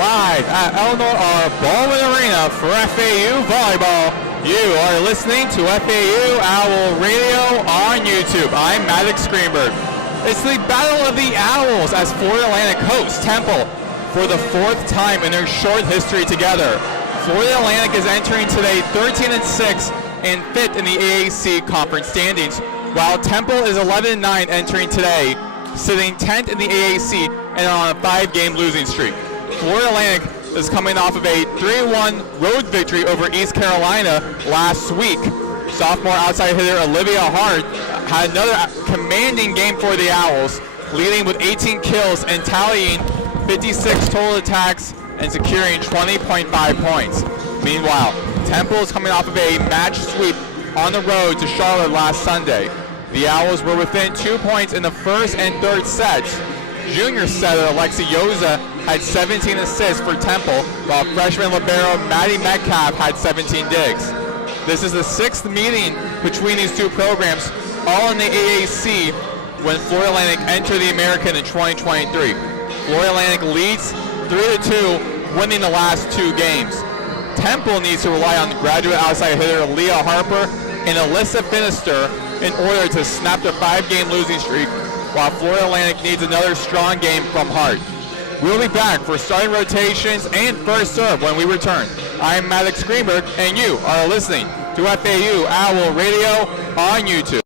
live at Eleanor R. Baldwin Arena for FAU Volleyball. You are listening to FAU Owl Radio on YouTube. I'm Maddox Greenberg. It's the Battle of the Owls as Florida Atlantic hosts Temple for the fourth time in their short history together. Florida Atlantic is entering today 13-6 and 5th in the AAC conference standings, while Temple is 11-9 entering today, sitting 10th in the AAC and on a 5-game losing streak. Florida Atlantic is coming off of a 3-1 road victory over East Carolina last week. Sophomore outside hitter Olivia Hart had another commanding game for the Owls, leading with 18 kills and tallying 56 total attacks and securing 20.5 points. Meanwhile, Temple is coming off of a match sweep on the road to Charlotte last Sunday. The Owls were within 2 points in the first and third sets. Junior setter Alexi Yoza had 17 assists for Temple, while freshman libero Maddie Metcalf had 17 digs. This is the 6th meeting between these two programs, all in the AAC, when Florida Atlantic entered the American in 2023. Florida Atlantic leads 3-2, winning the last 2 games. Temple needs to rely on graduate outside hitter Leah Harper and Alyssa Finister in order to snap the 5-game losing streak, while Florida Atlantic needs another strong game from Hart. We'll be back for starting rotations and first serve when we return. I'm Maddox Greenberg, and you are listening to FAU Owl Radio on YouTube.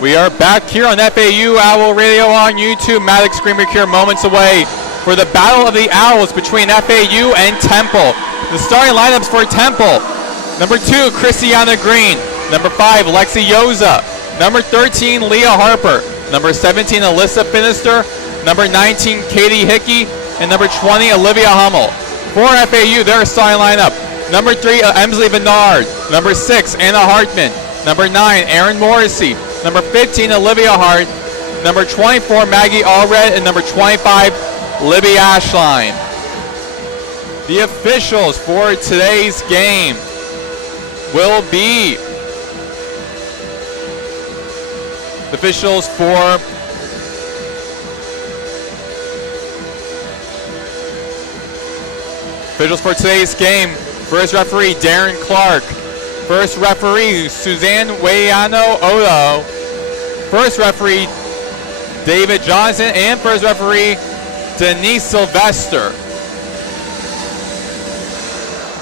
We are back here on FAU Owl Radio on YouTube. Maddox Greenberg here moments away for the Battle of the Owls between FAU and Temple. The starting lineups for Temple. Number 2, Christiana Green. Number 5, Lexi Yoza. Number 13, Leah Harper. Number 17, Alyssa Finister. Number 19, Katie Hickey. And number 20, Olivia Hummel. For FAU, their starting lineup. Number 3, Emsley Bernard. Number 6, Anna Hartman. Number 9, Erin Morrissey. Number 15, Olivia Hart. Number 24, Maggie Allred. And number 25, Libby Ashline. The officials for today's game will be the officials for today's game. First referee, Darren Clark. First referee, Suzanne Wayano Odo. First referee, David Johnson. And first referee, Denise Sylvester.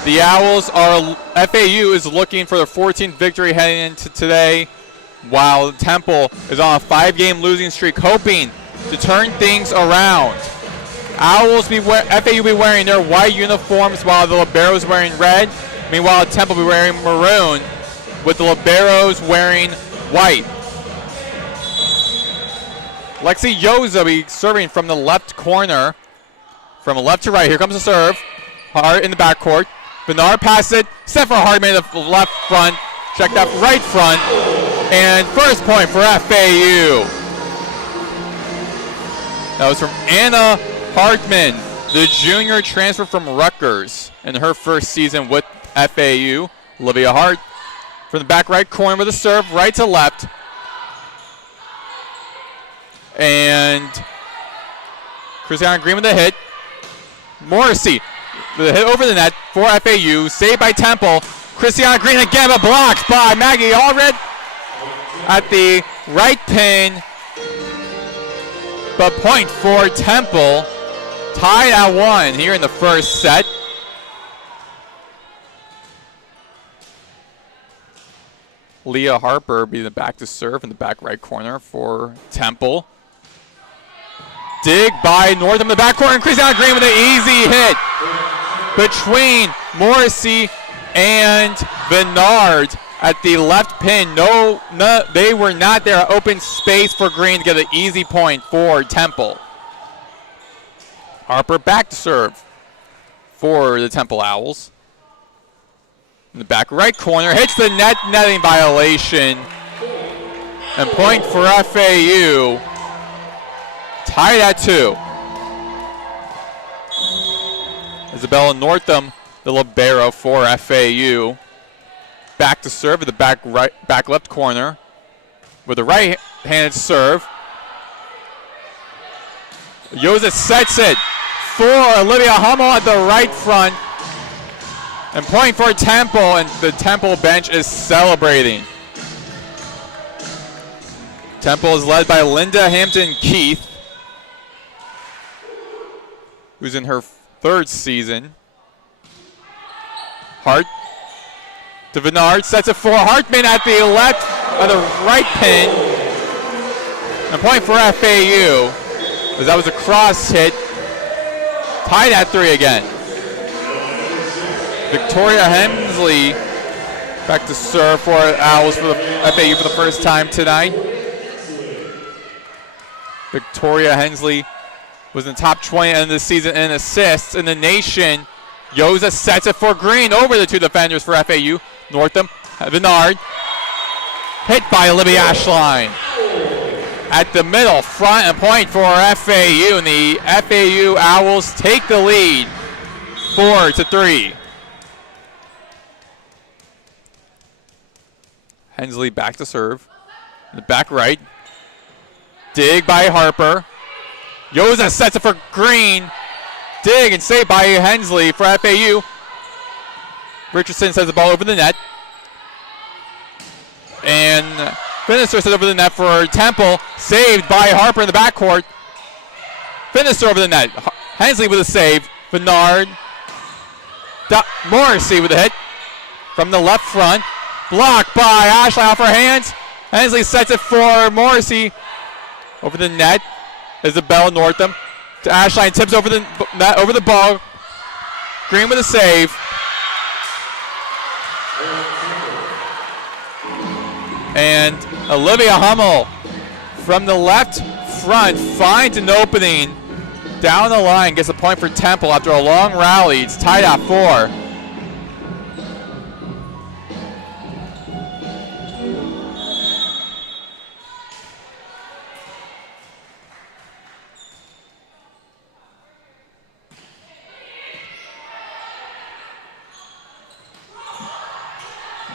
The Owls are, FAU is looking for their 14th victory heading into today, while Temple is on a 5-game losing streak, hoping to turn things around. FAU be wearing their white uniforms while the Liberos wearing red. Meanwhile, Temple be wearing maroon with the Liberos wearing white. Lexi Yoza be serving from the left corner. From left to right, here comes the serve. Hart in the backcourt. Bernard passes it. Set for Hartman in the left front. Check that right front. And first point for FAU. That was from Anna Hartman, the junior transfer from Rutgers in her first season with FAU. Olivia Hart from the back right corner with a serve, right to left. And Christiana Green with a hit. Morrissey with a hit over the net for FAU. Saved by Temple. Christiana Green again, but blocked by Maggie Allred at the right pin. But point for Temple. Tied at 1 here in the first set. Leah Harper be the back to serve in the back right corner for Temple. Dig by Northam in the back corner, and Christiana Green with an easy hit between Morrissey and Bernard at the left pin. No, they were not there. Open space for Green to get an easy point for Temple. Harper back to serve for the Temple Owls. In the back right corner, hits the netting violation. And point for FAU. Tied at 2. Isabella Northam, the libero for FAU. Back to serve at the back left corner with a right-handed serve. Yoza sets it for Olivia Hummel at the right front. And point for Temple, and the Temple bench is celebrating. Temple is led by Linda Hampton-Keith, who's in her 3rd season. Hart to Bernard, sets it for Hartman at the right pin. And point for FAU, as that was a cross hit. Tied at 3 again. Victoria Hensley back to serve for Owls for the FAU for the first time tonight. Victoria Hensley was in the top 20 end of the season in assists in the nation. Yoza sets it for Green over the 2 defenders for FAU. Northam, Bernard, hit by Libby Ashline. At the middle, front and point for FAU, and the FAU Owls take the lead 4-3. Hensley back to serve. In the back right. Dig by Harper. Yoza sets it for Green. Dig and saved by Hensley for FAU. Richardson sends the ball over the net. And Finister sends over the net for Temple. Saved by Harper in the backcourt. Finister over the net. Hensley with a save. Bernard. Morrissey with a hit from the left front. Blocked by Ashley off her hands. Hensley sets it for Morrissey. Over the net. Isabella Northam to Ashline. Tips over the net, over the ball. Green with a save. And Olivia Hummel from the left front finds an opening down the line. Gets a point for Temple after a long rally. It's tied at 4.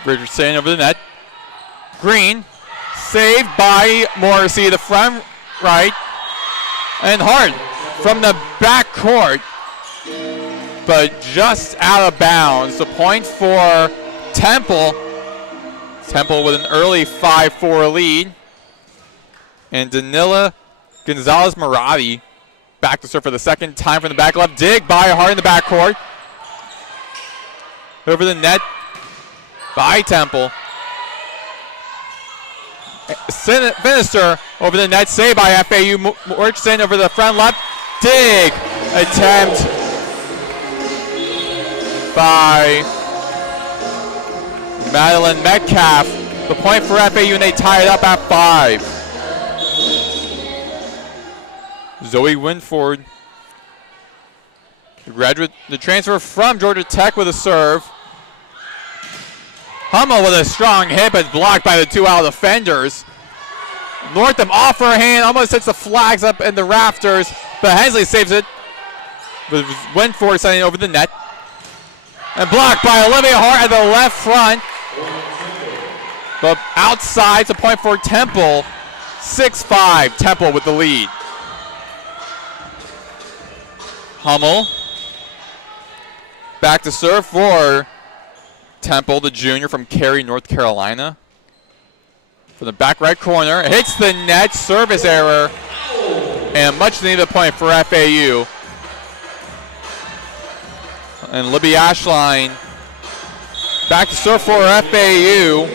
Richardson over the net. Green, saved by Morrissey, the front right. And Hart from the back court, but just out of bounds. The point for Temple. Temple with an early 5-4 lead. And Danila Gonzalez-Maravi back to serve for the second time from the back left. Dig by Hart in the back court. Over the net by Temple. Finister over the net, saved by FAU. Richardson over the front left. Dig attempt by Madeline Metcalf. The point for FAU, and they tie it up at 5. Zoe Winford, the transfer from Georgia Tech with a serve. Hummel with a strong hit, but blocked by the 2 Owl defenders. Northam off her hand, almost hits the flags up in the rafters, but Hensley saves it. With Winford sending it over the net. And blocked by Olivia Hart at the left front. But outside, it's a point for Temple. 6-5, Temple with the lead. Hummel back to serve for Temple, the junior from Cary, North Carolina. From the back right corner, hits the net, service error, and much needed point for FAU. And Libby Ashline back to serve for FAU.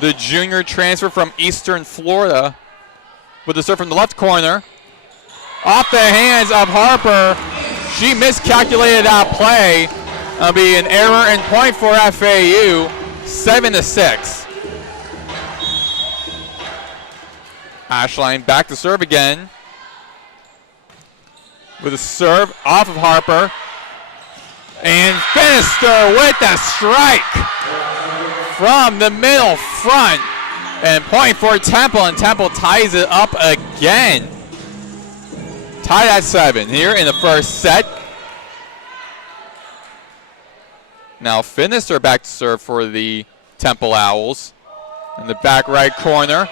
The junior transfer from Eastern Florida with the serve from the left corner. Off the hands of Harper. She miscalculated that play. That'll be an error and point for FAU, 7-6. Ashline back to serve again. With a serve off of Harper. And Finister with the strike from the middle front. And point for Temple, and Temple ties it up again. Tied at 7 here in the first set. Now Finister back to serve for the Temple Owls. In the back right corner.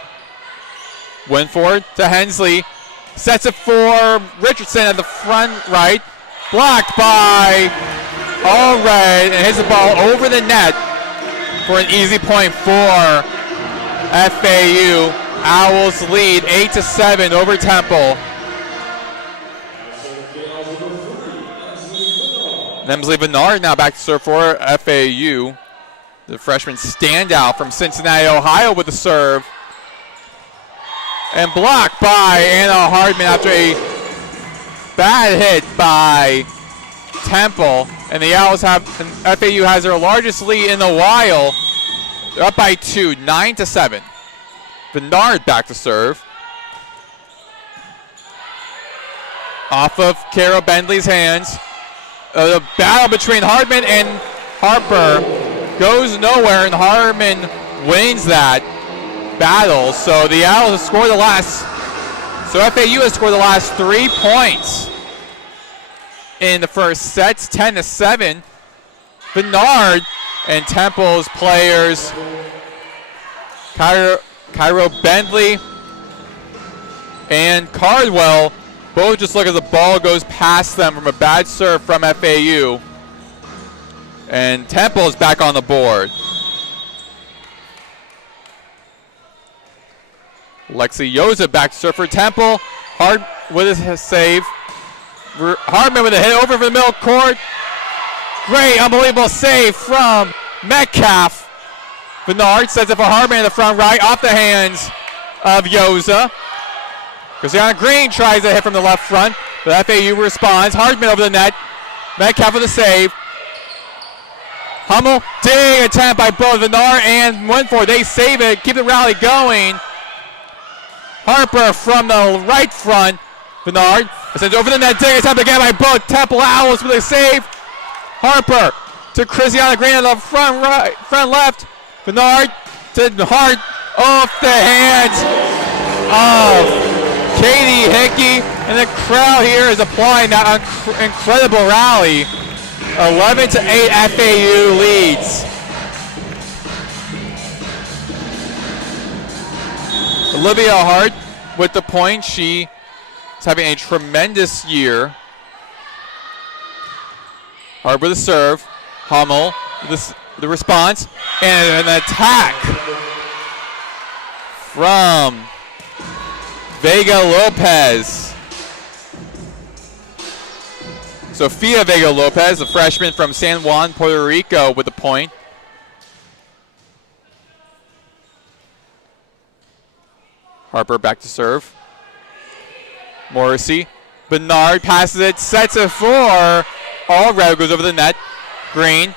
Winford to Hensley. Sets it for Richardson at the front right. Blocked by Allred, and hits the ball over the net for an easy point for FAU. Owls lead 8-7 over Temple. Nemsley Bernard now back to serve for FAU. The freshman standout from Cincinnati, Ohio with the serve. And blocked by Anna Hardman after a bad hit by Temple. And the Owls FAU has their largest lead in a while. They're up by 2, 9-7. Bernard back to serve. Off of Kara Bentley's hands. The battle between Hardman and Harper goes nowhere, and Hardman wins that battle. So the Owls have scored the last, so FAU has scored the last 3 points in the first sets, 10-7. Bernard and Temple's players, Cairo Bentley and Cardwell, both just look as the ball goes past them from a bad serve from FAU. And Temple is back on the board. Lexi Yoza back to serve for Temple. Hard with his save. Hardman with a hit over for the middle court. Great, unbelievable save from Metcalf. Bernard sets it for Hartman in the front right, off the hands of Yoza. Christiana Green tries to hit from the left front, but FAU responds. Hartman over the net. Metcalf with a save. Hummel, dig attempt by both Bernard and Winford. They save it, keep the rally going. Harper from the right front. Bernard sends over the net, dig attempt again by both. Temple Owls with a save. Harper to Christiana Green on the front right, front left. Bernard to Hart, off the hands of Katie Hickey, and the crowd here is applying that incredible rally. 11-8 FAU leads. Olivia Hart with the point. She is having a tremendous year. Hart with a serve. Hummel, the response, and an attack from Vega Lopez. Sofia Vega Lopez, a freshman from San Juan, Puerto Rico, with the point. Harper back to serve. Morrissey. Bernard passes it, sets it for All Red, goes over the net. Green.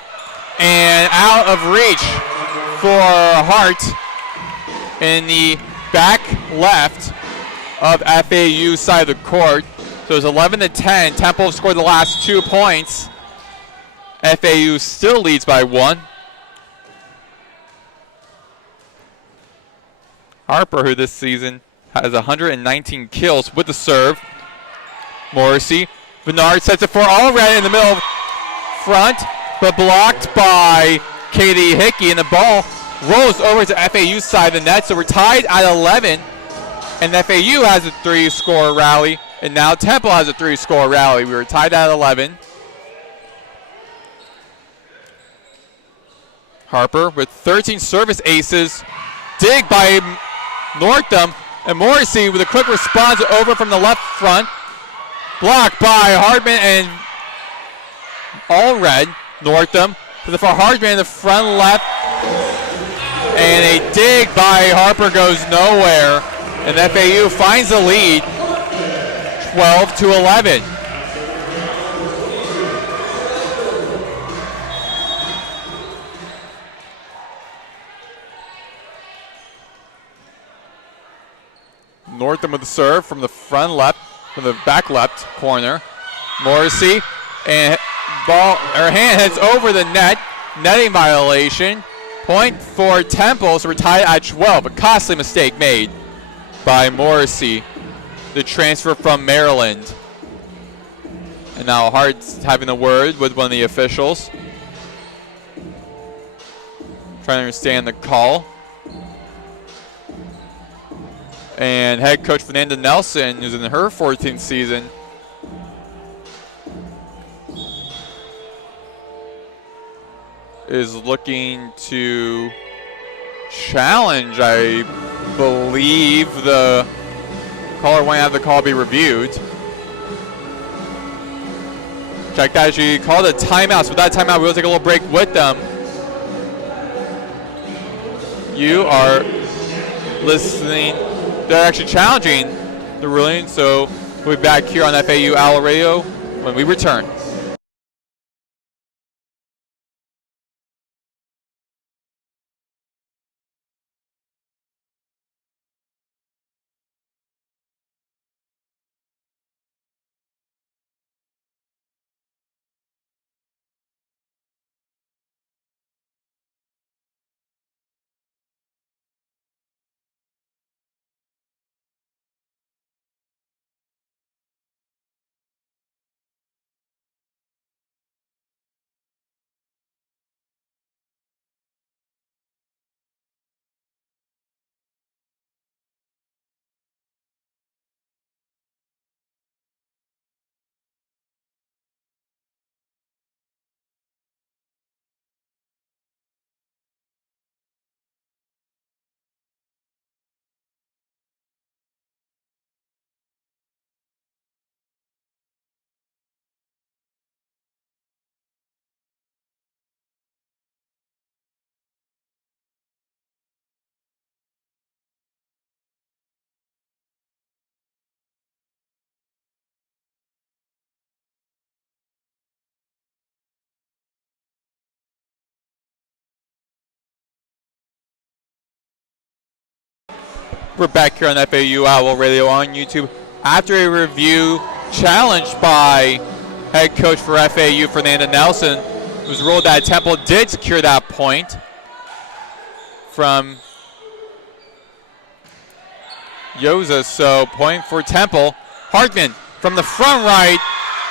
And out of reach for Hart in the back left of FAU side of the court. So it's 11-10. Temple scored the last 2 points. FAU still leads by 1. Harper, who this season has 119 kills with the serve. Morrissey. Bernard sets it for All Red in the middle front, but blocked by Katie Hickey, and the ball rolls over to FAU side of the net. So we're tied at 11, and FAU has a 3-score rally, and now Temple has a 3-score rally. We were tied at 11. Harper with 13 service aces. Dig by Northam, and Morrissey with a quick response over from the left front. Blocked by Hardman and All Red. Northam for Hardman in the front left. And a dig by Harper goes nowhere. And FAU finds the lead, 12-11. Northam with the serve from the front left, from the back left corner. Morrissey, and her hand heads over the net. Netting violation. Point for Temple, so we're tied at 12. A costly mistake made by Morrissey, the transfer from Maryland. And now Hart's having a word with one of the officials, trying to understand the call. And head coach Fernanda Nelson, who's in her 14th season, is looking to challenge, I believe, the caller won't have the call be reviewed. Check that, she called a timeout, so with that timeout, we'll take a little break with them. You are listening. They're actually challenging the ruling, so we'll be back here on FAU Owl Radio when we return. We're back here on FAU Owl Radio on YouTube after a review challenged by head coach for FAU, Fernanda Nelson. It was ruled that Temple did secure that point from Yoza, so point for Temple. Hartman from the front right,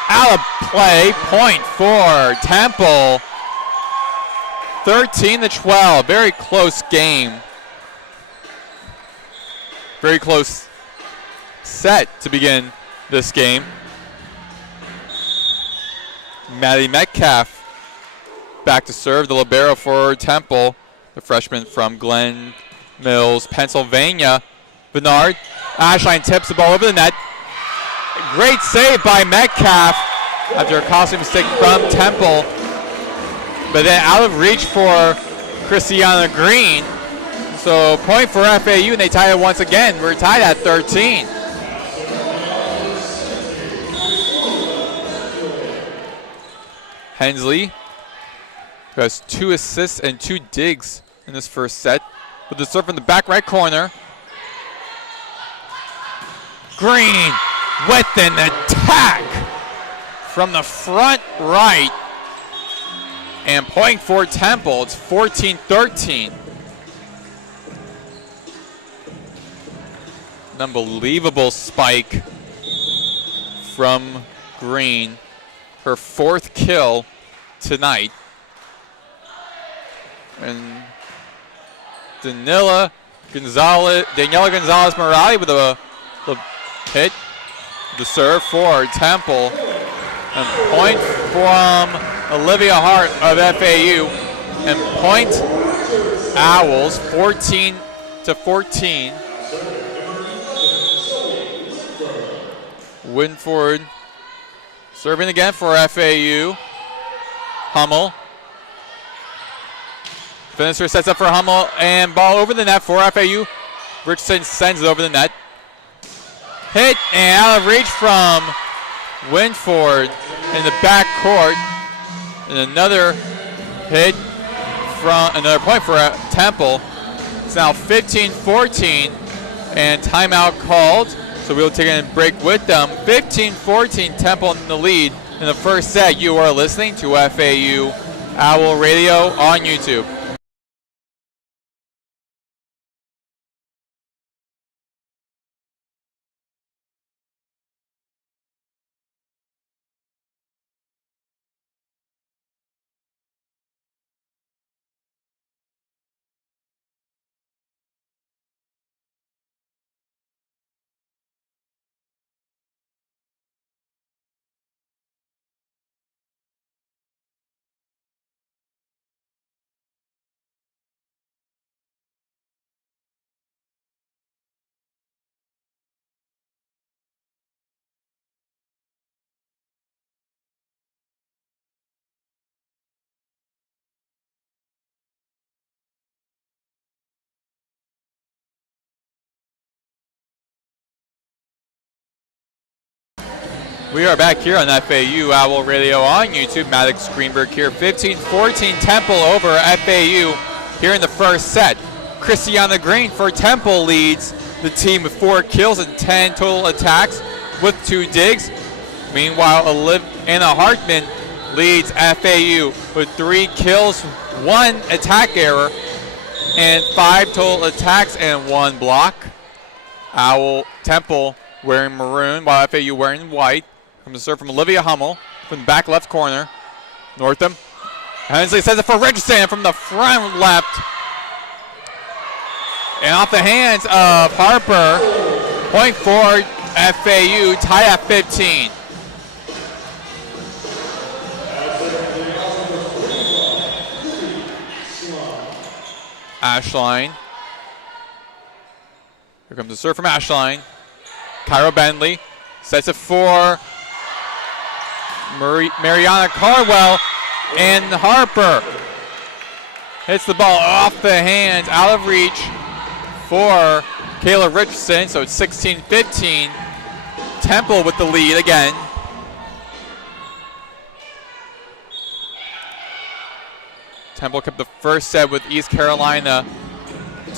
out of play, point for Temple. 13-12, very close game. Very close set to begin this game. Maddie Metcalf back to serve, the libero for Temple, the freshman from Glen Mills, Pennsylvania. Bernard, Ashline tips the ball over the net. Great save by Metcalf after a costly mistake from Temple. But then out of reach for Christiana Green. So point for FAU, and they tie it once again. We're tied at 13. Hensley, who has 2 assists and 2 digs in this first set, with the serve from the back right corner. Green with an attack from the front right. And point for Temple, it's 14-13. An unbelievable spike from Green. Her 4th kill tonight. And Daniela Gonzalez Morali with a hit. The serve for Temple. And point from Olivia Hart of FAU. And point Owls, 14-14. Winford serving again for FAU. Hummel. Finisher sets up for Hummel and ball over the net for FAU. Richardson sends it over the net. Hit and out of reach from Winford in the back court. And another hit from another point for Temple. It's now 15-14 and timeout called. So we'll take a break with them. 15-14, Temple in the lead in the first set. You are listening to FAU Owl Radio on YouTube. We are back here on FAU Owl Radio on YouTube. Maddox Greenberg here. 15-14 Temple over FAU here in the first set. Christiana Green for Temple leads the team with 4 kills and 10 total attacks with 2 digs. Meanwhile, Anna Hartman leads FAU with 3 kills, 1 attack error, and 5 total attacks and 1 block. Temple wearing maroon while FAU wearing white. From the serve from Olivia Hummel from the back left corner. Northam. Hensley sends it for Richardson from the front left. And off the hands of Harper. Point for FAU, tie at 15. Ashline. Here comes the serve from Ashline. Kyra Bentley sets it for Mariana Carwell, and Harper hits the ball off the hands, out of reach for Kayla Richardson. So it's 16-15. Temple with the lead again. Temple kept the first set with East Carolina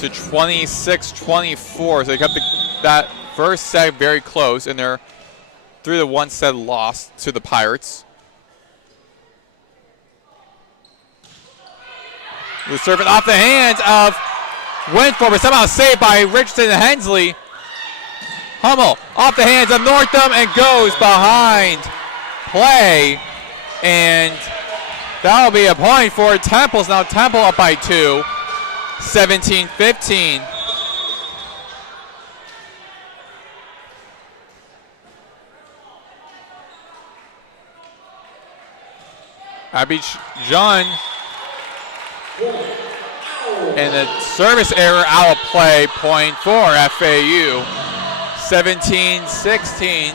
to 26-24. So they kept that first set very close, and they're through the one set loss to the Pirates. The service off the hands of Winford, but somehow saved by Richardson and Hensley. Hummel off the hands of Northam and goes behind play, and that'll be a point for Temple. Now Temple up by 2, 17-15. Abby John, and the service error out of play, point for FAU, 17-16.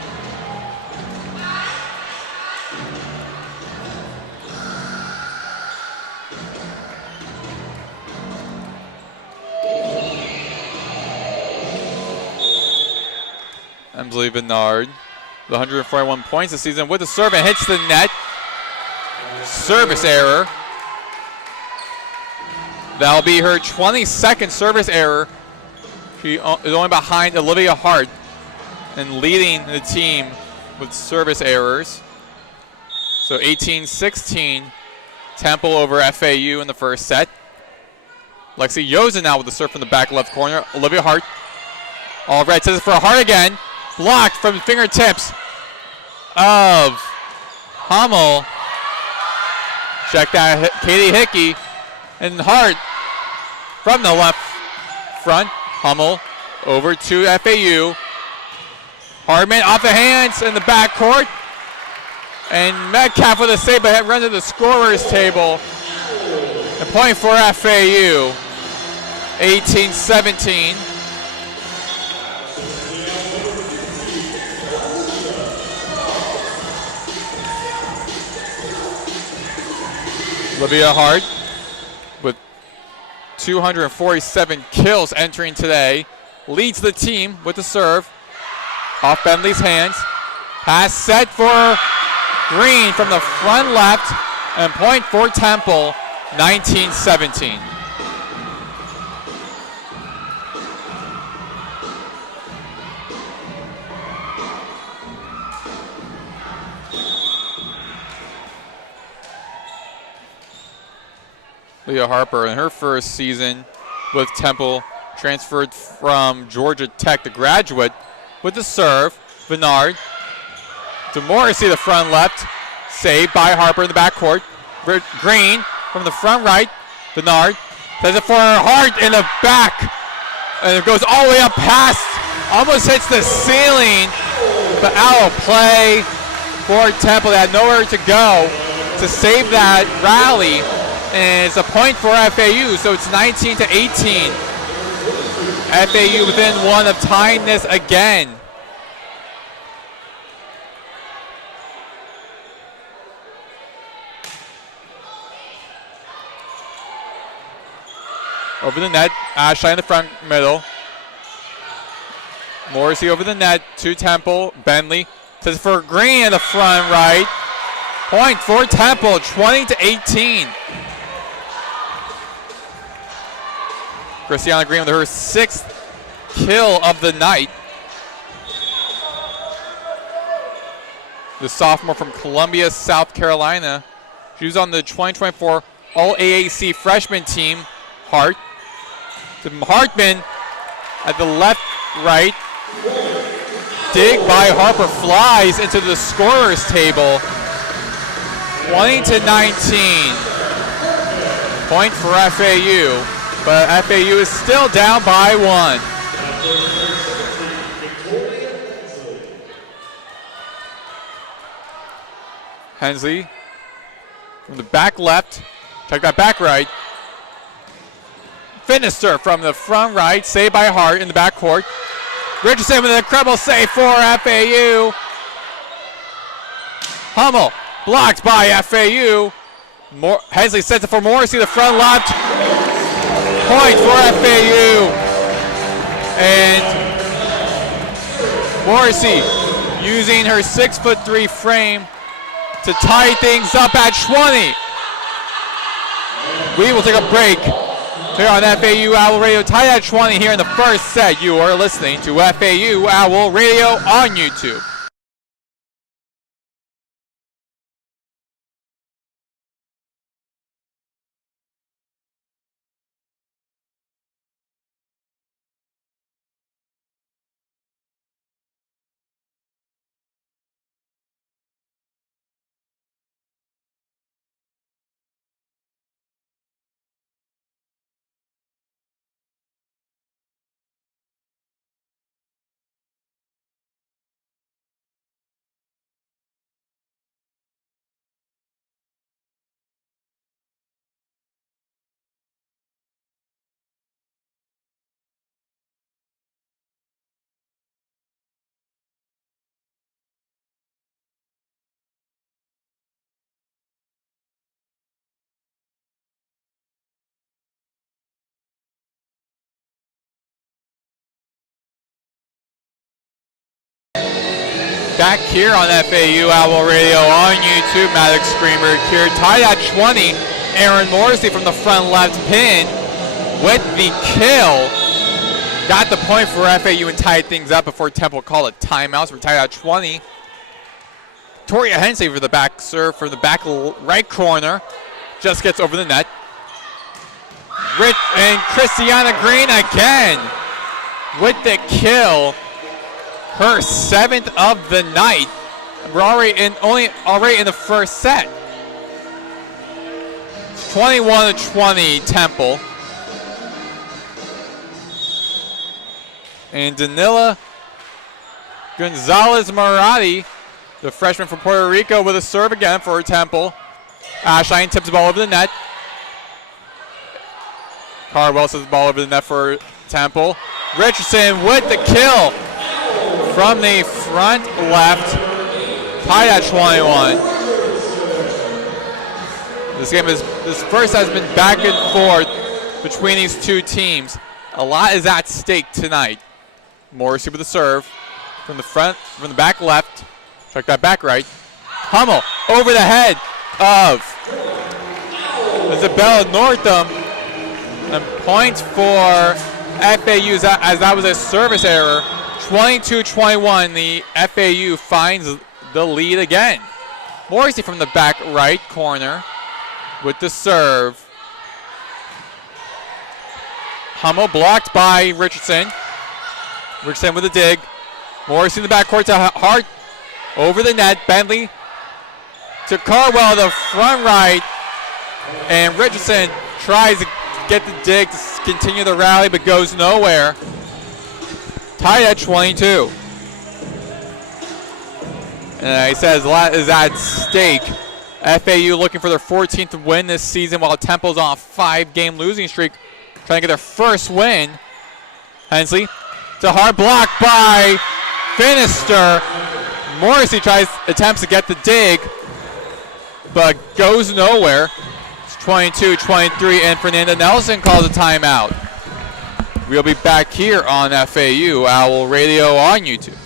Emily Bernard, the 141 points this season with the serve and hits the net. Service error. That'll be her 22nd service error. She is only behind Olivia Hart and leading the team with service errors. So 18-16, Temple over FAU in the first set. Lexi Yosen now with the serve from the back left corner. Olivia Hart. All red says it for Hart again. Blocked from the fingertips of Hummel. Check that, Katie Hickey. And Hart from the left front. Hummel over to FAU. Hardman off the hands in the back court. And Metcalf with a save, but runs to the scorer's table. A point for FAU. 18-17. Olivia Hart with 247 kills entering today. Leads the team with the serve. Off Bentley's hands. Pass set for Green from the front left. And point for Temple, 19-17. Leah Harper in her first season with Temple, transferred from Georgia Tech, the graduate, with the serve. Bernard to Morrissey, the front left. Saved by Harper in the backcourt. Green from the front right. Bernard does it for Hart in the back. And it goes all the way up past, almost hits the ceiling, but out of play for Temple. They had nowhere to go to save that rally. And it's a point for FAU, so it's 19-18. FAU within one of tying this again. Over the net, Ashley in the front middle. Morrissey over the net to Temple. Bentley says for Green in the front right. Point for Temple, 20-18. Christiana Green with her 6th kill of the night. The sophomore from Columbia, South Carolina. She was on the 2024 All-AAC freshman team. Hart. To Hartman at the left, right. Dig by Harper, flies into the scorer's table. 20-19. Point for FAU. But FAU is still down by 1. Hensley from the back left. Check that back right. Finister from the front right. Saved by Hart in the backcourt. Richardson with an incredible save for FAU. Hummel blocked by FAU. Hensley sets it for Morrissey, the front left. Point for FAU. And Morrissey using her 6'3" frame to tie things up at 20. We will take a break. Here on FAU Owl Radio, tied at 20 here in the first set. You are listening to FAU Owl Radio on YouTube. Back here on FAU Owl Radio on YouTube, Maddox Greenberg here, tied at 20. Aaron Morrissey from the front left pin with the kill. Got the point for FAU and tied things up before Temple called a timeout. So we're tied at 20. Toria Hensley for the back serve from the back right corner. Just gets over the net. And Christiana Green again with the kill. Her 7th of the night. We're already in the first set. 21-20 Temple. And Danila Gonzalez Marati, the freshman from Puerto Rico, with a serve again for Temple. Ashline tips the ball over the net. Cardwell says the ball over the net for Temple. Richardson with the kill from the front left, tied at 21. This first has been back and forth between these two teams. A lot is at stake tonight. Morrissey with the serve from the back left. Check that back right. Hummel over the head of Isabella Northam, and points for FAU as that was a service error. 22-21, the FAU finds the lead again. Morrissey from the back right corner with the serve. Hummel blocked by Richardson. Richardson with a dig. Morrissey in the backcourt to Hart. Over the net. Bentley to Carwell, the front right. And Richardson tries to get the dig to continue the rally, but goes nowhere. Tied at 22. And he says a lot is at stake. FAU looking for their 14th win this season, while Temple's on a 5-game losing streak, trying to get their first win. Hensley to hard block by Finister. Morrissey attempts to get the dig, but goes nowhere. It's 22-23, and Fernanda Nelson calls a timeout. We'll be back here on FAU Owl Radio on YouTube.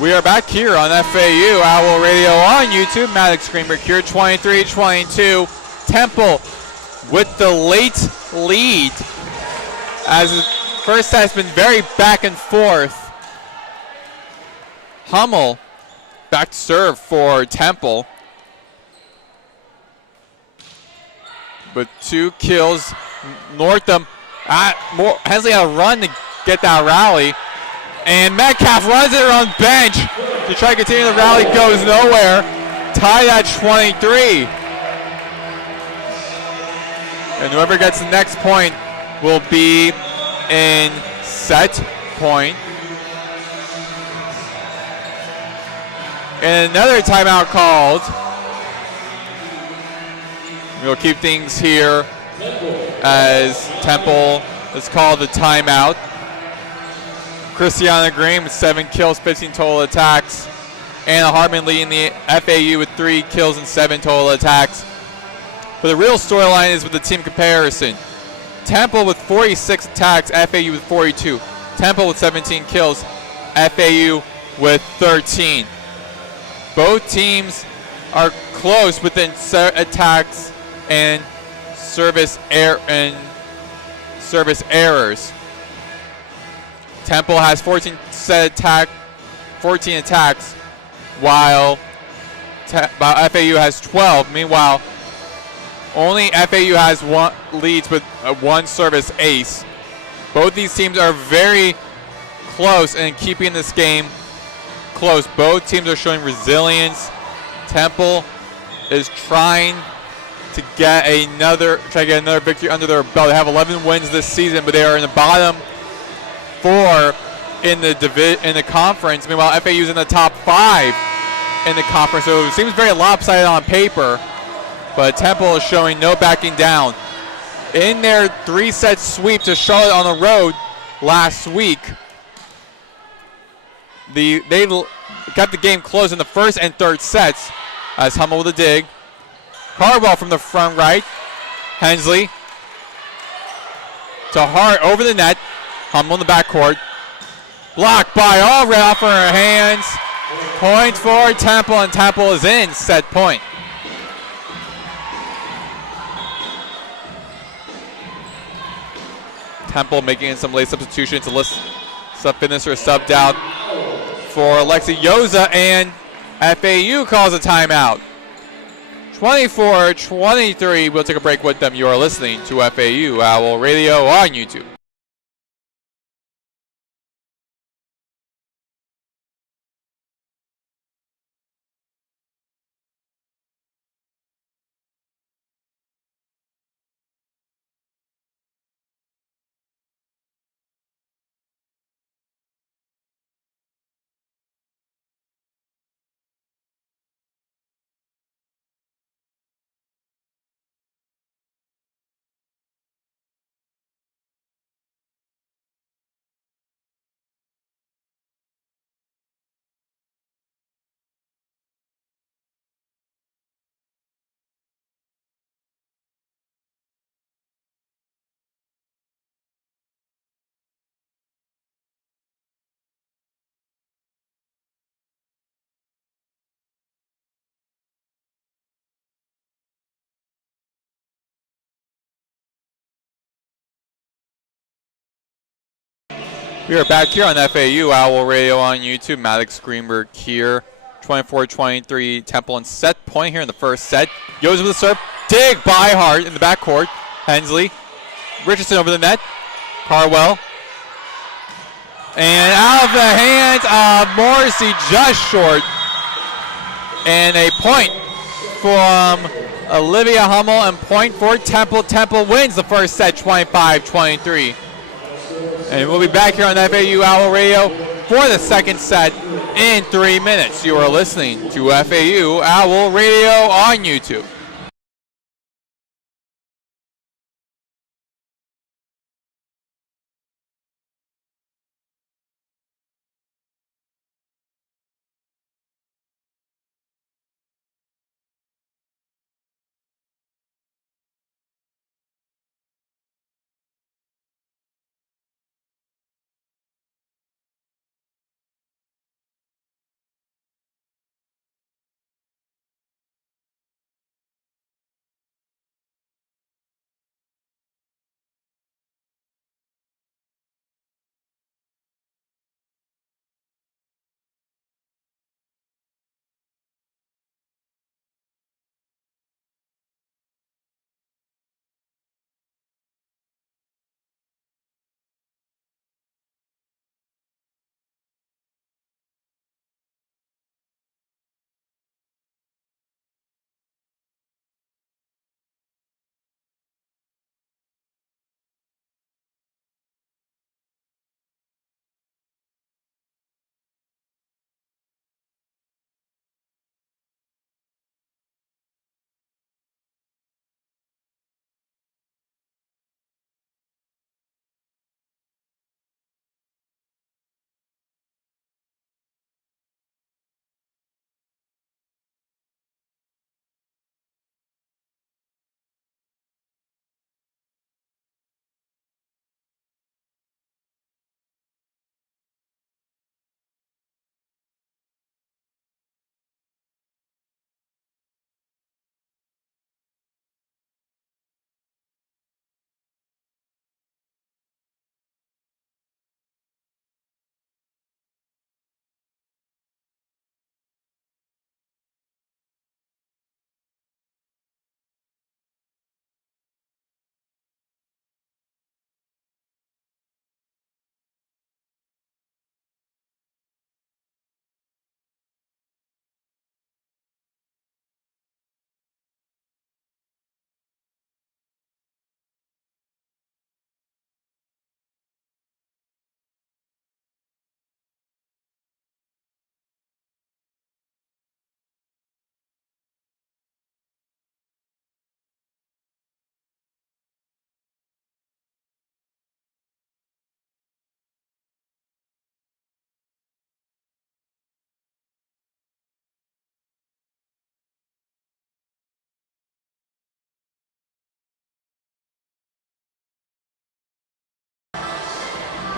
We are back here on FAU Owl Radio on YouTube. Maddox Greenberg here, 23-22. Temple with the late lead, as the first set has been very back and forth. Hummel back to serve for Temple. With 2 kills, Northam. Hensley had a run to get that rally. And Metcalf runs it on bench to try to continue the rally. Goes nowhere. Tied at 23. And whoever gets the next point will be in set point. And another timeout called. We'll keep things here as Temple is called the timeout. Christiana Green with 7 kills, 15 total attacks. Anna Hartman leading the FAU with 3 kills and 7 total attacks. But the real storyline is with the team comparison. Temple with 46 attacks, FAU with 42. Temple with 17 kills, FAU with 13. Both teams are close within attacks and service errors. Temple has 14 attacks, while FAU has 12. Meanwhile, only FAU has leads with 1 service ace. Both these teams are very close in keeping this game close. Both teams are showing resilience. Temple is trying to get another victory under their belt. They have 11 wins this season, but they are in the bottom 4 in the conference. Meanwhile, FAU is in the top 5 in the conference, so it seems very lopsided on paper. But Temple is showing no backing down. In their 3-set sweep to Charlotte on the road last week, they got the game close in the first and third sets as Hummel with a dig. Cardwell from the front right. Hensley to Hart over the net. Hummel in the backcourt. Blocked by all right off her hands. Point for Temple, and Temple is in set point. Temple making some late substitutions. Alyssa Finisher subbed out for Alexi Yoza, and FAU calls a timeout. 24-23. We'll take a break with them. You are listening to FAU Owl Radio on YouTube. We are back here on FAU Owl Radio on YouTube. Maddox Greenberg here. 24-23 Temple in set point here in the first set. Goes with the serve. Dig by Hart in the backcourt. Hensley. Richardson over the net. Carwell. And out of the hands of Morrissey, just short. And a point from Olivia Hummel, and point for Temple. Temple wins the first set 25-23. And we'll be back here on FAU Owl Radio for the second set in 3 minutes. You are listening to FAU Owl Radio on YouTube.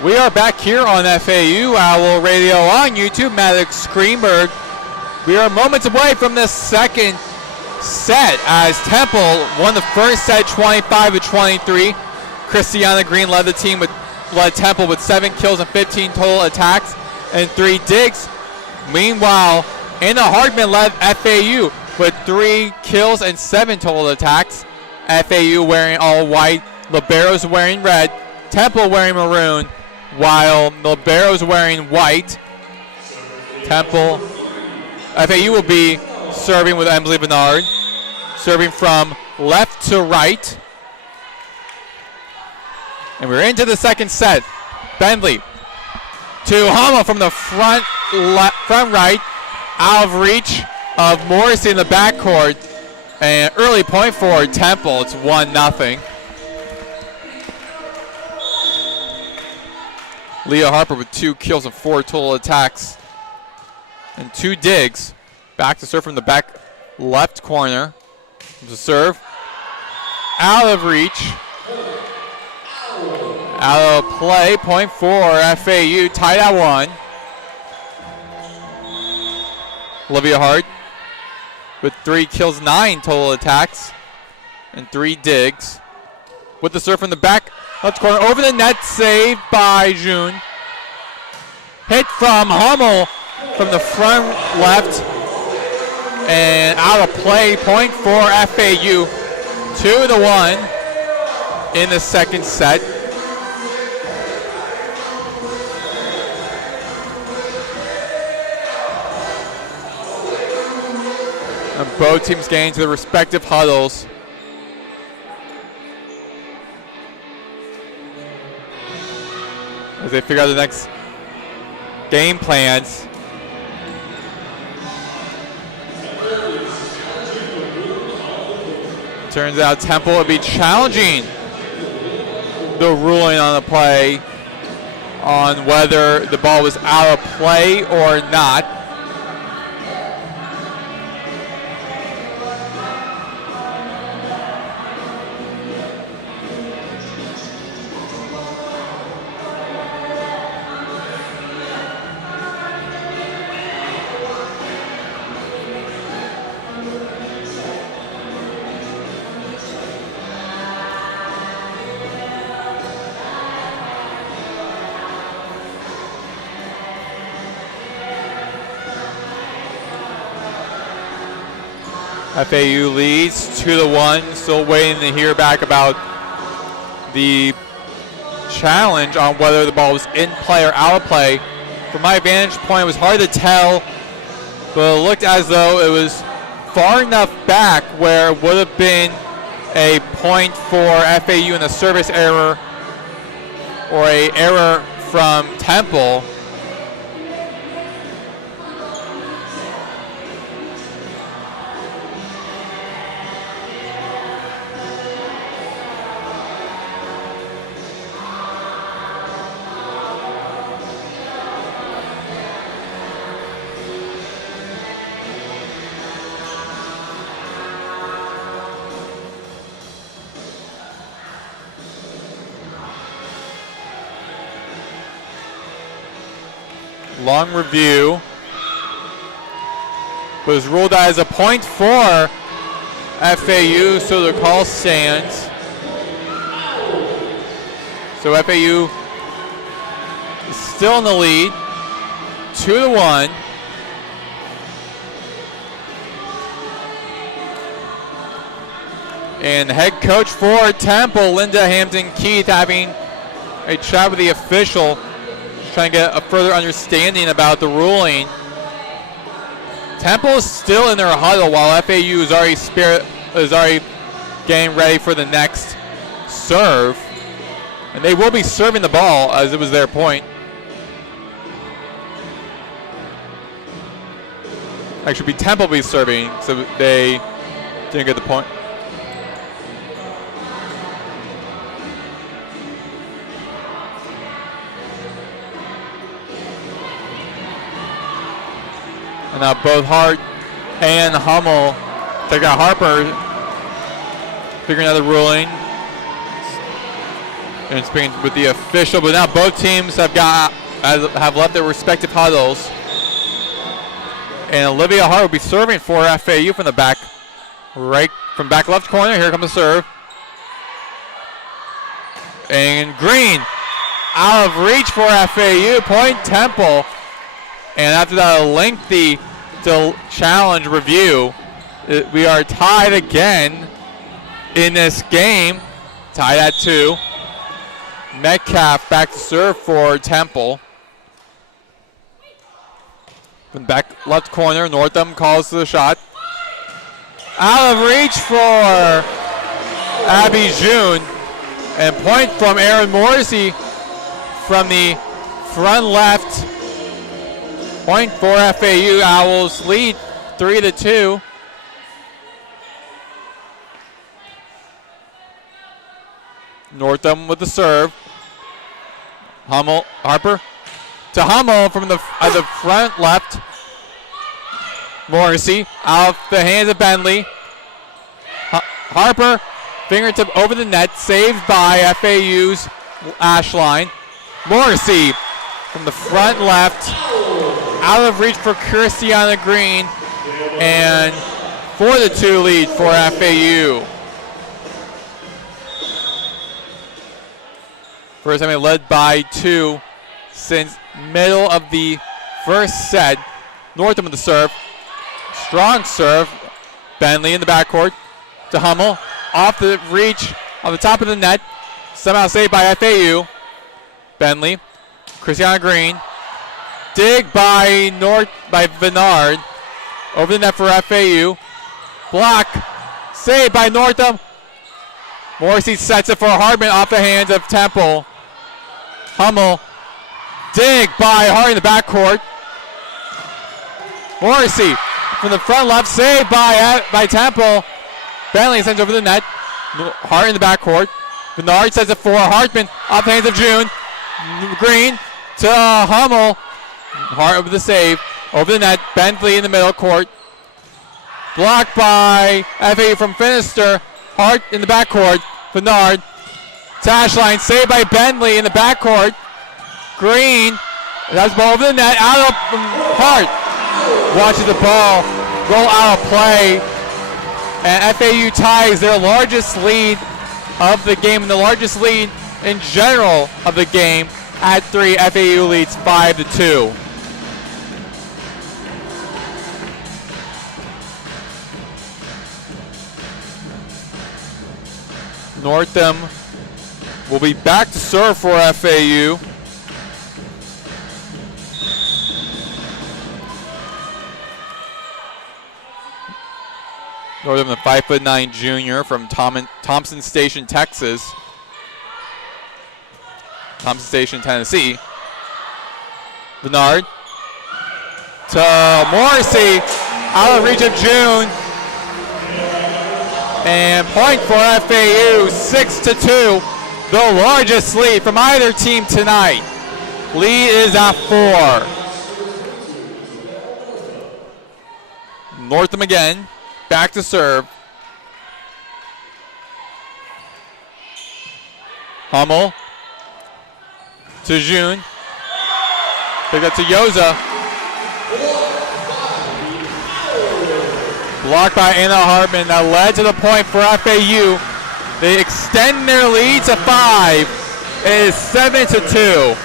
We are back here on FAU Owl Radio on YouTube. Maddox Greenberg. We are moments away from the second set as Temple won the first set 25-23. Christiana Green led Temple with 7 kills and 15 total attacks and 3 digs. Meanwhile, Anna Hardman led FAU with 3 kills and 7 total attacks. FAU wearing all white, Liberos wearing red, Temple wearing maroon, while Liberos wearing white. FAU will be serving with Emily Bernard, serving from left to right. And we're into the second set. Bentley to Hummel from the front right, out of reach of Morrissey in the backcourt. And early point for Temple. It's 1-0. Leah Harper with 2 kills and 4 total attacks and 2 digs. Back to serve from the back left corner. To serve. Out of reach. Out of play. Point for FAU. Tied at 1. Olivia Hart with 3 kills, 9 total attacks, and 3 digs. With the serve from the back left corner, over the net, saved by June. Hit from Hummel from the front left, and out of play, point for FAU. 2-1 in the second set. And both teams getting to their respective huddles. As they figure out the next game plans. Turns out Temple would be challenging the ruling on the play on whether the ball was out of play or not. FAU leads 2-1. Still waiting to hear back about the challenge on whether the ball was in play or out of play. From my vantage point, it was hard to tell, but it looked as though it was far enough back where it would have been a point for FAU in a service error or an error from Temple. Long review. Was ruled out as a point for FAU, so the call stands. So FAU is still in the lead, 2-1. And head coach for Temple, Linda Hampton-Keith, having a chat with the official, trying to get a further understanding about the ruling. Temple is still in their huddle while FAU is already getting ready for the next serve. And they will be serving the ball as it was their point. Actually, Temple will be serving, so they didn't get the point. And now both Hart and Hummel take out Harper, figuring out the ruling. And speaking with the official, but now both teams have left their respective huddles. And Olivia Hart will be serving for FAU from the back back left corner. Here comes the serve. And Green out of reach for FAU. Point Temple. And after that lengthy challenge review, we are tied again in this game. Tied at 2. Metcalf back to serve for Temple. From back left corner, Northam calls the shot. Out of reach for Abby June. And point from Erin Morrissey from the front left. Point for FAU. Owls lead 3-2. Northam with the serve. Harper to Hummel from the front left. Morrissey out of the hands of Bentley. Harper, fingertip over the net, saved by FAU's Ashline. Morrissey from the front left, out of reach for Christiana Green, and 4-2 lead for FAU. First time led by 2 since middle of the first set. Northam with the serve. Strong serve. Bentley in the backcourt to Hummel. Off the reach on the top of the net. Somehow saved by FAU. Bentley. Christiana Green. Dig by Bernard. Over the net for FAU. Block. Saved by Northam. Morrissey sets it for Hartman off the hands of Temple. Hummel. Dig by Hart in the backcourt. Morrissey from the front left, saved by Temple. Bentley sends over the net. Hart in the backcourt. Bernard sends it for Hartman off the hands of June. Green to Hummel. Hart with the save. Over the net. Bentley in the middle court. Blocked by FAU from Finister. Hart in the backcourt. Bernard. Ashline saved by Bentley in the backcourt. Green. That's the ball over the net. Out of Hart. Watches the ball roll out of play. And FAU ties their largest lead of the game and the largest lead in general of the game at 3. FAU leads 5-2. Northam will be back to serve for FAU. Northam, the 5'9" junior from Thompson Station, Texas. Thompson Station, Tennessee. Bernard to Morrissey, out of reach of June. And point for FAU, 6-2. The largest lead from either team tonight. Lead is at 4. Northam again, back to serve. Hummel to June. Pick up to Yoza. Blocked by Anna Hartman. That led to the point for FAU. They extend their lead to 5. It is 7-2.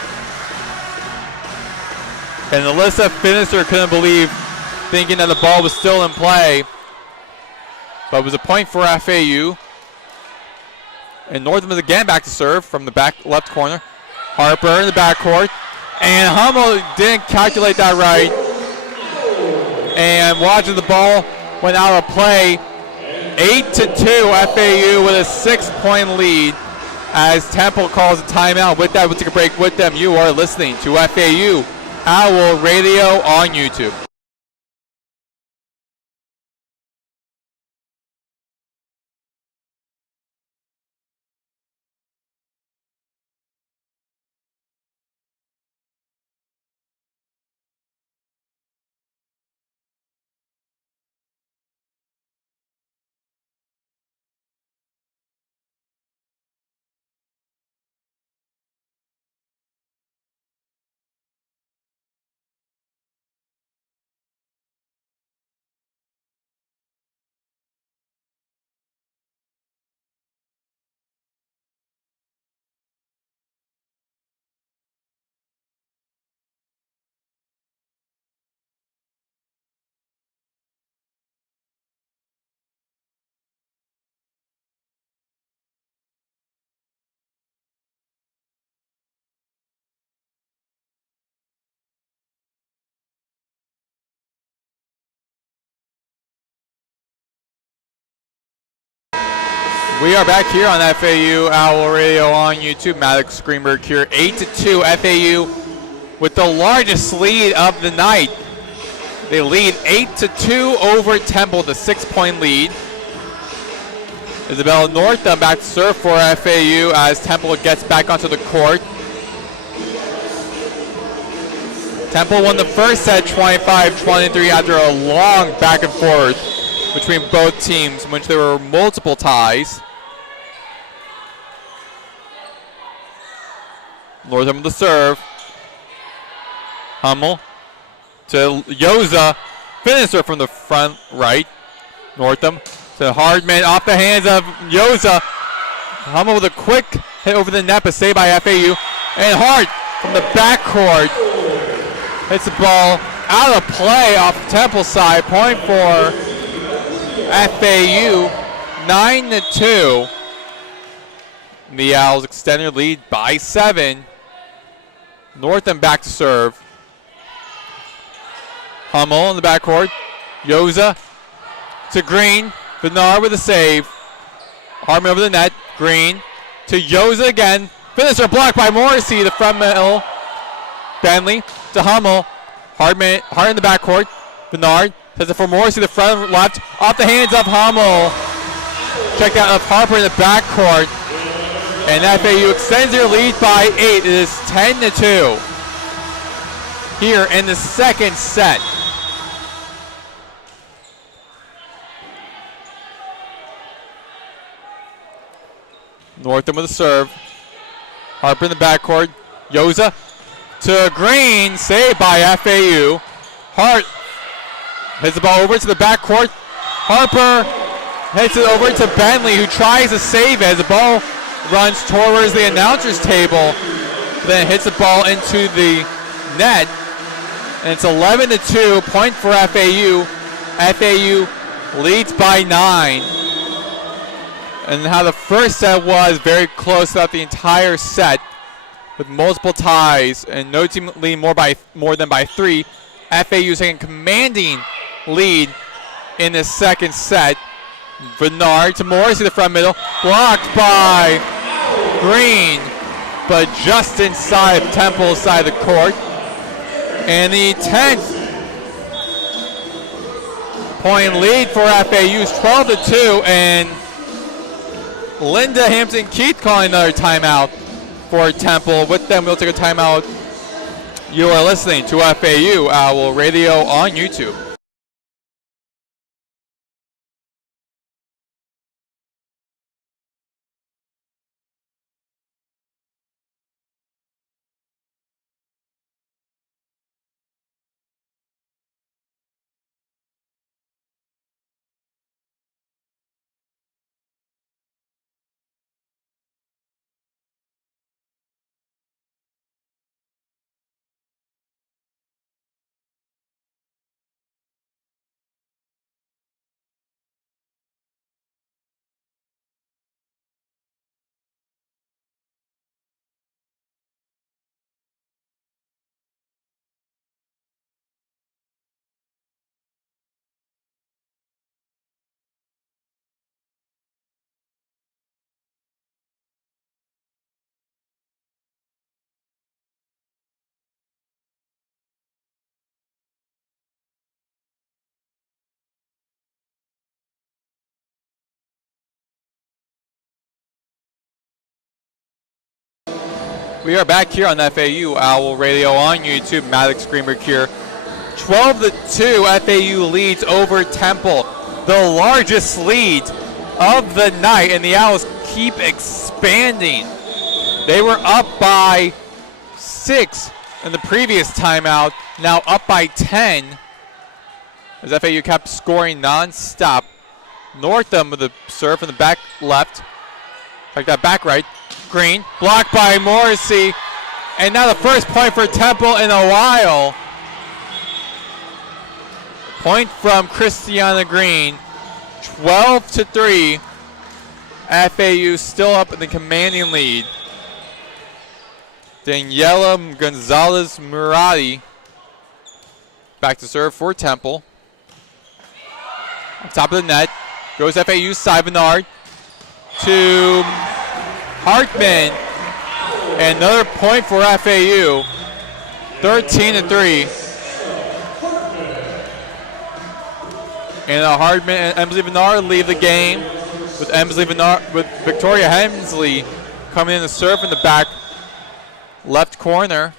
And Alyssa Finister couldn't believe, thinking that the ball was still in play. But it was a point for FAU. And Northam is again back to serve from the back left corner. Harper in the backcourt. And Hummel didn't calculate that right. And watching the ball went out of play. 8-2, FAU with a 6-point lead as Temple calls a timeout. With that, we'll take a break with them. You are listening to FAU Owl Radio on YouTube. We are back here on FAU Owl Radio on YouTube. Maddox Greenberg here, 8-2 FAU with the largest lead of the night. They lead 8-2 over Temple, the 6-point lead. Isabella Northam back to serve for FAU as Temple gets back onto the court. Temple won the first set 25-23 after a long back and forth between both teams, in which there were multiple ties. Northam with the serve. Hummel to Yoza. Finisher from the front right. Northam to Hardman off the hands of Yoza. Hummel with a quick hit over the net, but saved by FAU. And Hart from the backcourt hits the ball out of play off Temple side. Point for FAU, 9-2. The Owls extend their lead by 7. Northam back to serve. Hummel in the backcourt. Yoza to Green. Bernard with a save. Harmon over the net. Green to Yoza again. Finisher blocked by Morrissey, the front middle. Bentley to Hummel. Hart in the backcourt. Bernard has it for Morrissey, the front left. Off the hands of Hummel. Check out of Harper in the backcourt. And FAU extends their lead by 8. It is 10-2 here in the second set. Northam with a serve. Harper in the backcourt. Yoza to Green. Saved by FAU. Hart hits the ball over to the backcourt. Harper hits it over to Bentley, who tries to save it as the ball runs towards the announcer's table. Then hits the ball into the net. And it's 11-2. Point for FAU. FAU leads by 9. And how the first set was very close throughout the entire set, with multiple ties and no team leading more than by 3. FAU taking a commanding lead in the second set. Bernard to Morrissey, the front middle, blocked by Green, but just inside Temple's side of the court. And the 10th point lead for FAU is 12-2, and Linda Hampton Keith calling another timeout for Temple. With them, we'll take a timeout. You are listening to FAU Owl Radio on YouTube. We are back here on FAU Owl Radio on YouTube. Maddox Greenberg here. 12-2, FAU leads over Temple. The largest lead of the night, and the Owls keep expanding. They were up by 6 in the previous timeout, now up by 10 as FAU kept scoring non-stop. Northam with the serve from the back left. Like that back right. Green, blocked by Morrissey. And now the first point for Temple in a while. Point from Christiana Green. 12-3. FAU still up in the commanding lead. Daniela Gonzalez Murati back to serve for Temple. On top of the net goes FAU's side. Bernard. to Hartman. And another point for FAU. 13-3. And Hartman and Emsley Vennard leave the game with Victoria Hensley coming in to serve in the back left corner.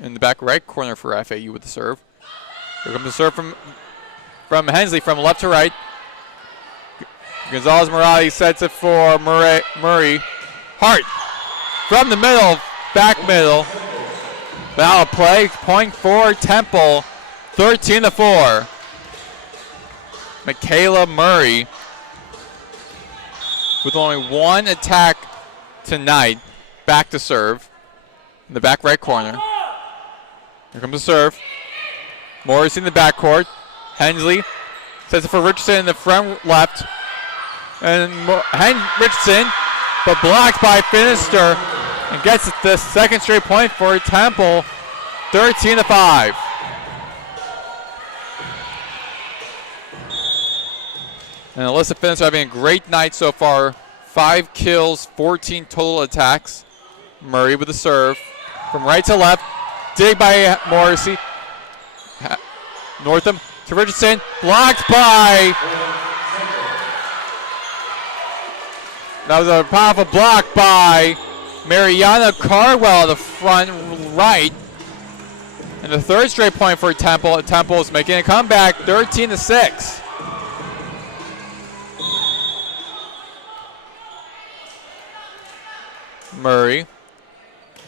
In the back right corner for FAU with the serve. Here comes the serve from Hensley from left to right. Gonzalez Morales sets it for Murray. Hart from the middle, back middle. Foul play, point for Temple, 13-4. Michaela Murray with only one attack tonight, back to serve in the back right corner. Here comes the serve. Morrissey in the backcourt. Hensley sets it for Richardson in the front left. And Richardson, but blocked by Finister, and gets the second straight point for Temple, 13-5. And Alyssa Finister having a great night so far. 5 kills, 14 total attacks. Murray with the serve. From right to left. Dig by Morrissey. Northam to Richardson. Blocked by... That was a powerful block by Mariana Carwell at the front right. And the third straight point for Temple. Temple is making a comeback, 13-6. Murray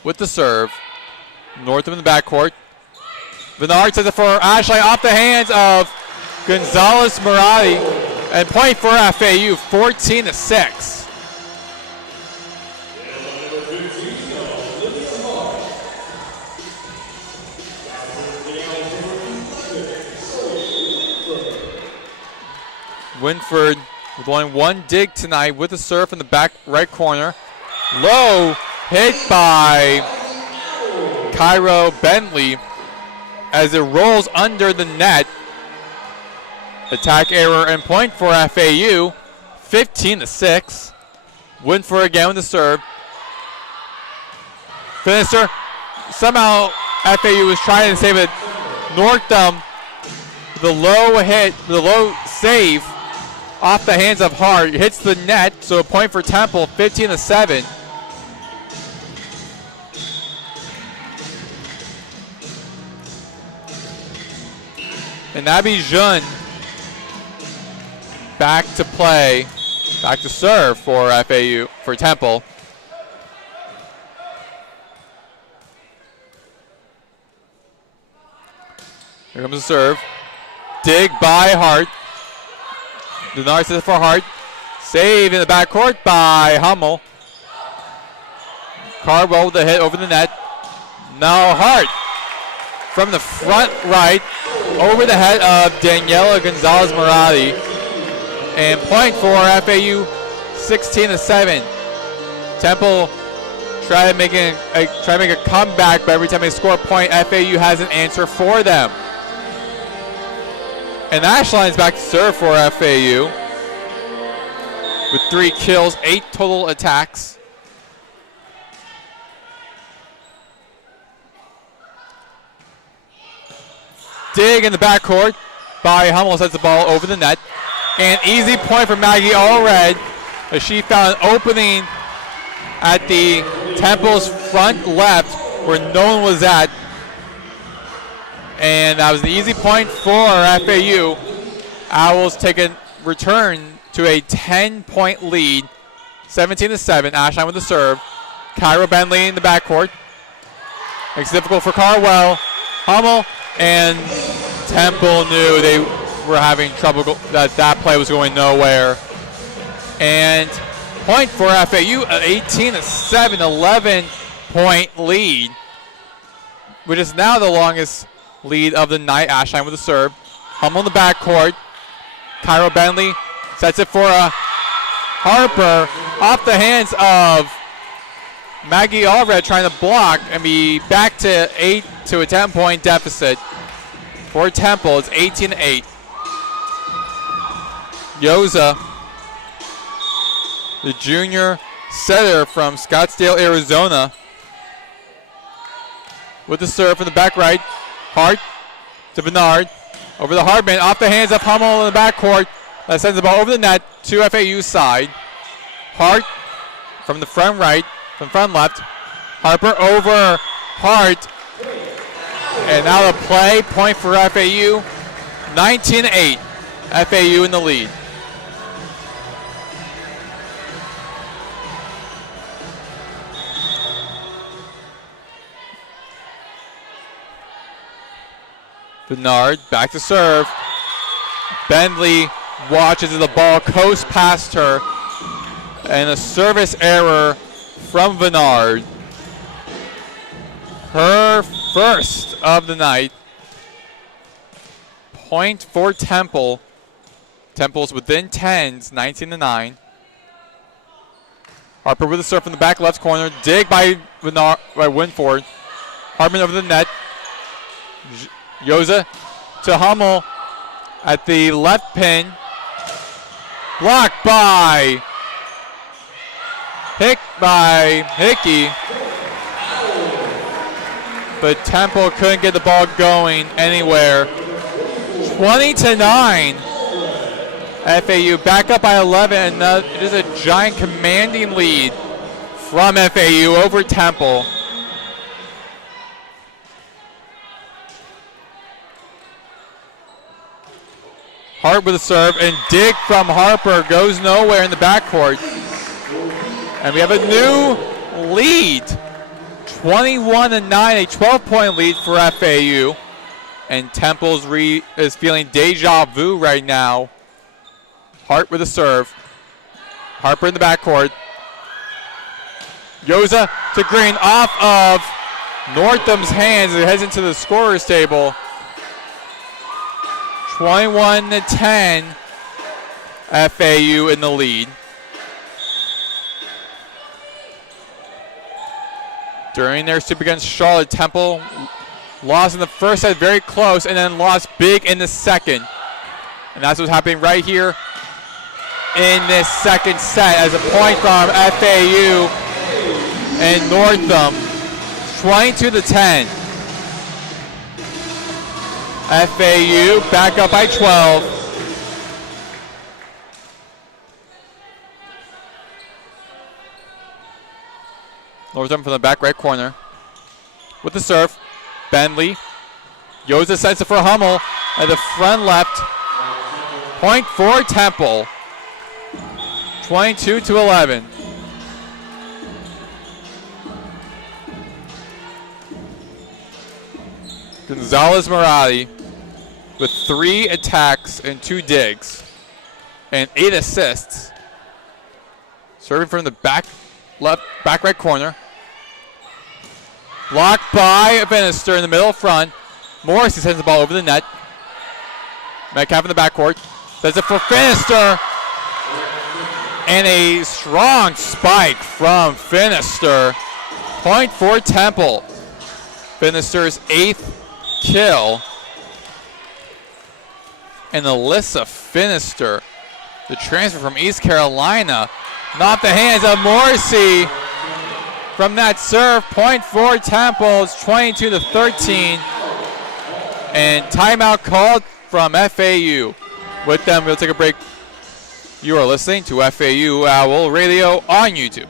with the serve. Northam in the backcourt. Vennard sends it for Ashley off the hands of Gonzalez Morati. And point for FAU, 14-6. Winford with only one dig tonight with the serve in the back right corner. Low hit by Cairo Bentley as it rolls under the net. Attack error and point for FAU, 15-6. Winford again with the serve. Finister, somehow FAU was trying to save it. Northam, the low hit, the low save off the hands of Hart, hits the net, so a point for Temple, 15-7. And Abby Jun back to play, back to serve for FAU, for Temple. Here comes the serve. Dig by Hart. Denard says for Hart. Save in the backcourt by Hummel. Carwell with the hit over the net. Now Hart from the front right over the head of Daniela Gonzalez Morati. And point for FAU, 16-7. Temple try to make a comeback, but every time they score a point, FAU has an answer for them. And Ashline's back to serve for FAU with 3 kills, 8 total attacks. Dig in the backcourt by Hummel, sets the ball over the net. And easy point for Maggie Allred as she found an opening at the Temple's front left where no one was at. And that was an easy point for FAU. Owls take a return to a 10-point lead, 17-7. Ashline with the serve. Cairo Bentley in the backcourt. Makes it difficult for Carwell. Hummel and Temple knew they were having trouble, that play was going nowhere. And point for FAU, an 18-7, 11-point lead, which is now the longest lead of the night. Ashline with the serve. Hummel in the backcourt. Cairo Bentley sets it for a Harper off the hands of Maggie Allred, trying to block and be back to a 10-point deficit for Temple. It's 18-8. Yoza, the junior setter from Scottsdale, Arizona, with the serve from the back right. Hart to Bernard. Over the hard man, off the hands of Hummel in the backcourt. That sends the ball over the net to FAU's side. Hart from the front right, from front left. Harper over Hart. And now the play, point for FAU. 19-8, FAU in the lead. Bernard back to serve. Bentley watches as the ball coasts past her. And a service error from Bernard. Her first of the night. Point for Temple. Temple's within 10s, 19-9. Harper with a serve from the back left corner. Dig by Bernard, by Winford. Hartman over the net. Yoza to Hummel at the left pin. Blocked by Hickey. But Temple couldn't get the ball going anywhere. 20-9. FAU back up by 11. And it is a giant commanding lead from FAU over Temple. Hart with a serve, and dig from Harper goes nowhere in the backcourt. And we have a new lead. 21-9, a 12-point lead for FAU. And Temple's is feeling deja vu right now. Hart with a serve. Harper in the backcourt. Yoza to Green, off of Northam's hands. It heads into the scorer's table. 21-10, FAU in the lead. During their sweep against Charlotte, Temple lost in the first set, very close, and then lost big in the second. And that's what's happening right here in this second set, as a point from FAU and Northam, 22-10. FAU back up by 12. Northam from the back right corner. With the serve, Bentley. Yoza sends it for Hummel at the front left. Point for Temple. 22-11. Gonzalez Marati with 3 attacks and 2 digs and 8 assists. Serving from the back right corner. Blocked by Bannister in the middle front. Morrissey sends the ball over the net. Metcalf in the backcourt. Sends it for Finister. And a strong spike from Finister. Point for Temple. Finister's 8th kill. And Alyssa Finister, the transfer from East Carolina, not the hands of Morrissey from that serve. Point for Temple. It's 22-13. And timeout called from FAU. With them, we'll take a break. You are listening to FAU Owl Radio on YouTube.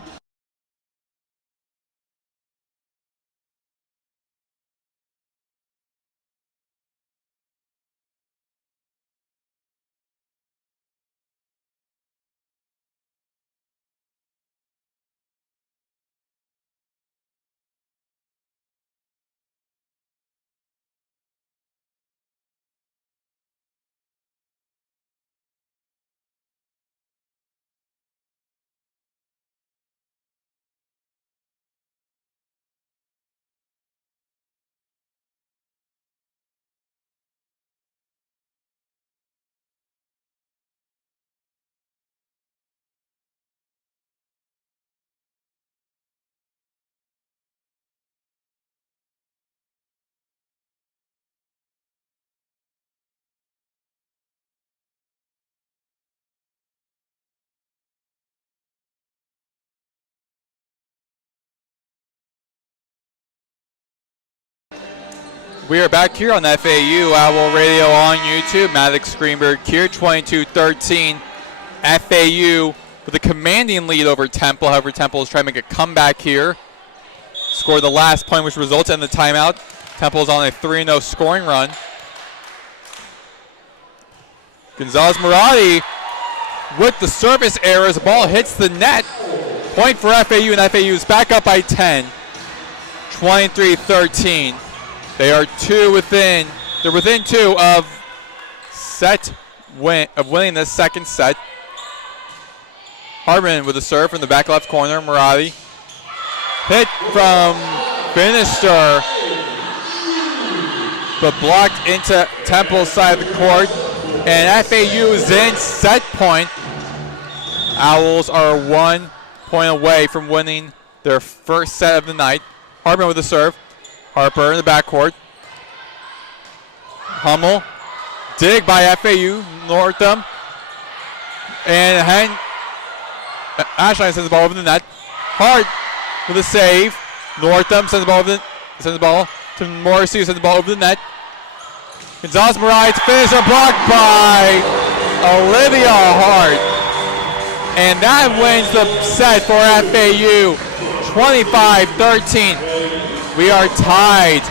We are back here on FAU Owl Radio on YouTube. Maddox Greenberg here, 22-13. FAU with a commanding lead over Temple. However, Temple is trying to make a comeback here. Scored the last point, which results in the timeout. Temple is on a 3-0 scoring run. Gonzalez Marati with the service error as the ball hits the net. Point for FAU, and FAU is back up by 10. 23-13. They are within 2 of winning this second set. Hartman with a serve from the back left corner. Marati hit from Finister, but blocked into Temple's side of the court. And FAU is in set point. Owls are 1 point away from winning their first set of the night. Hartman with a serve. Harper in the backcourt. Hummel. Dig by FAU. Northam. And Ashline sends the ball over the net. Hart with a save. Northam sends the ball to Morrissey, who sends the ball over the net. Gonzalez Marati to finish, a block by Olivia Hart. And that wins the set for FAU, 25-13. We are tied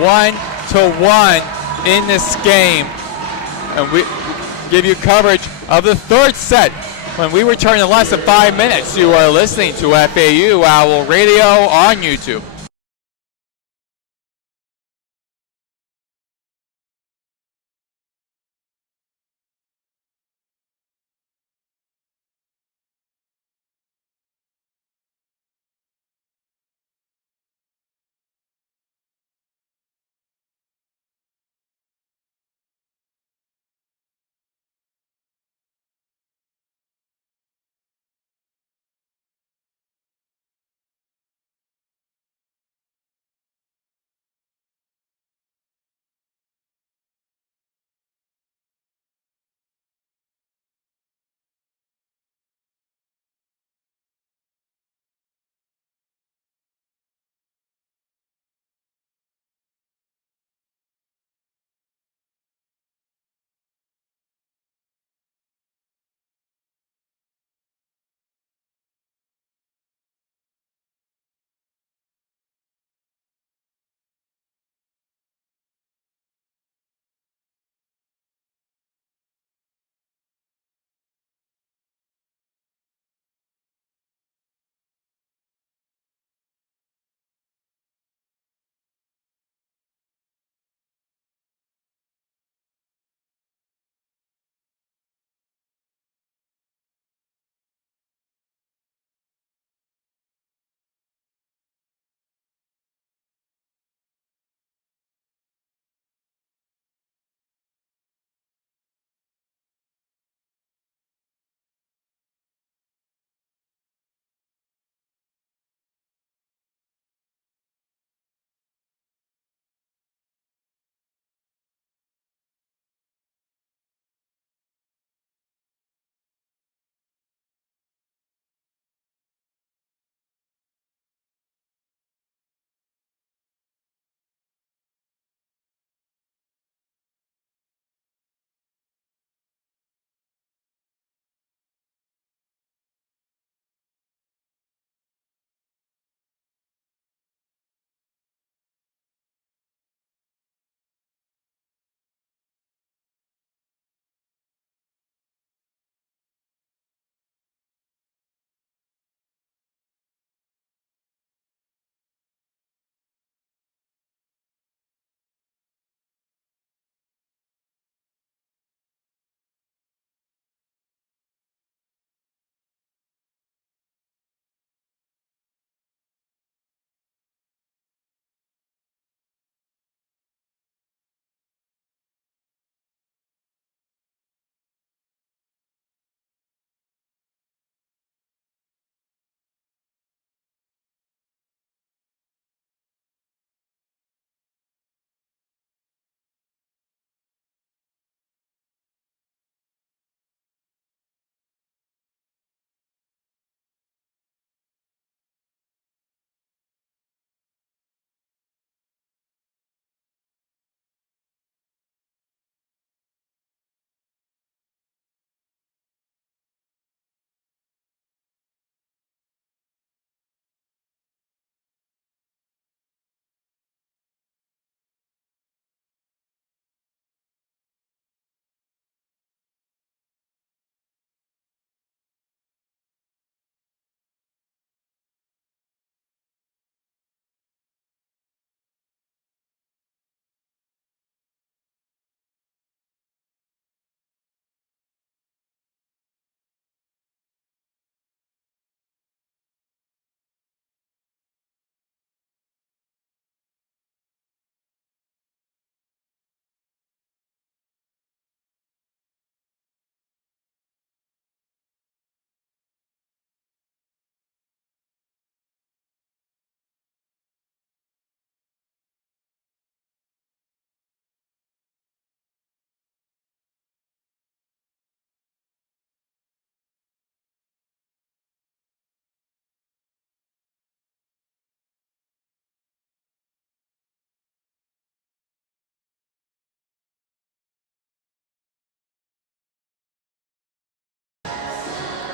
1-1 in this game. And we give you coverage of the third set when we return in less than 5 minutes. You are listening to FAU Owl Radio on YouTube.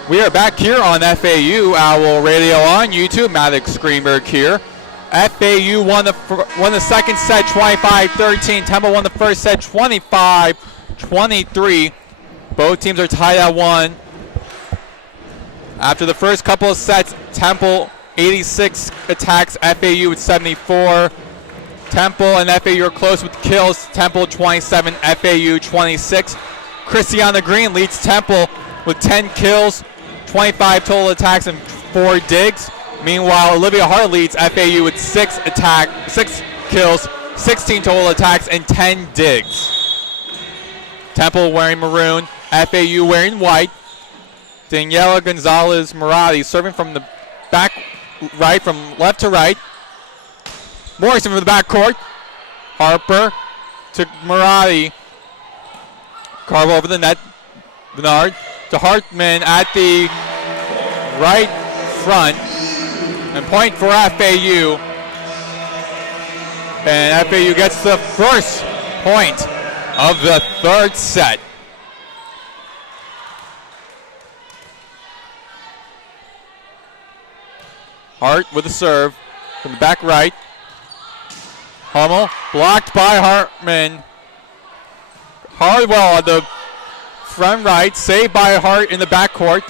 We are back here on FAU Owl Radio on YouTube. Maddox Greenberg here. FAU won the second set 25-13. Temple won the first set 25-23. Both teams are tied at 1. After the first couple of sets, Temple 86 attacks, FAU with 74. Temple and FAU are close with kills. Temple 27, FAU 26. Christiana Green leads Temple with 10 kills, 25 total attacks, and 4 digs. Meanwhile, Olivia Hart leads FAU with 6 kills, 16 total attacks, and 10 digs. Temple wearing maroon, FAU wearing white. Daniela Gonzalez Murati serving from the back right, from left to right. Morrison from the back court. Harper to Murati. Carve over the net. Bernard to Hartman at the right front. And point for FAU. And FAU gets the first point of the third set. Hart with a serve from the back right. Hummel blocked by Hartman. Hardwell on the front right, saved by Hart in the backcourt.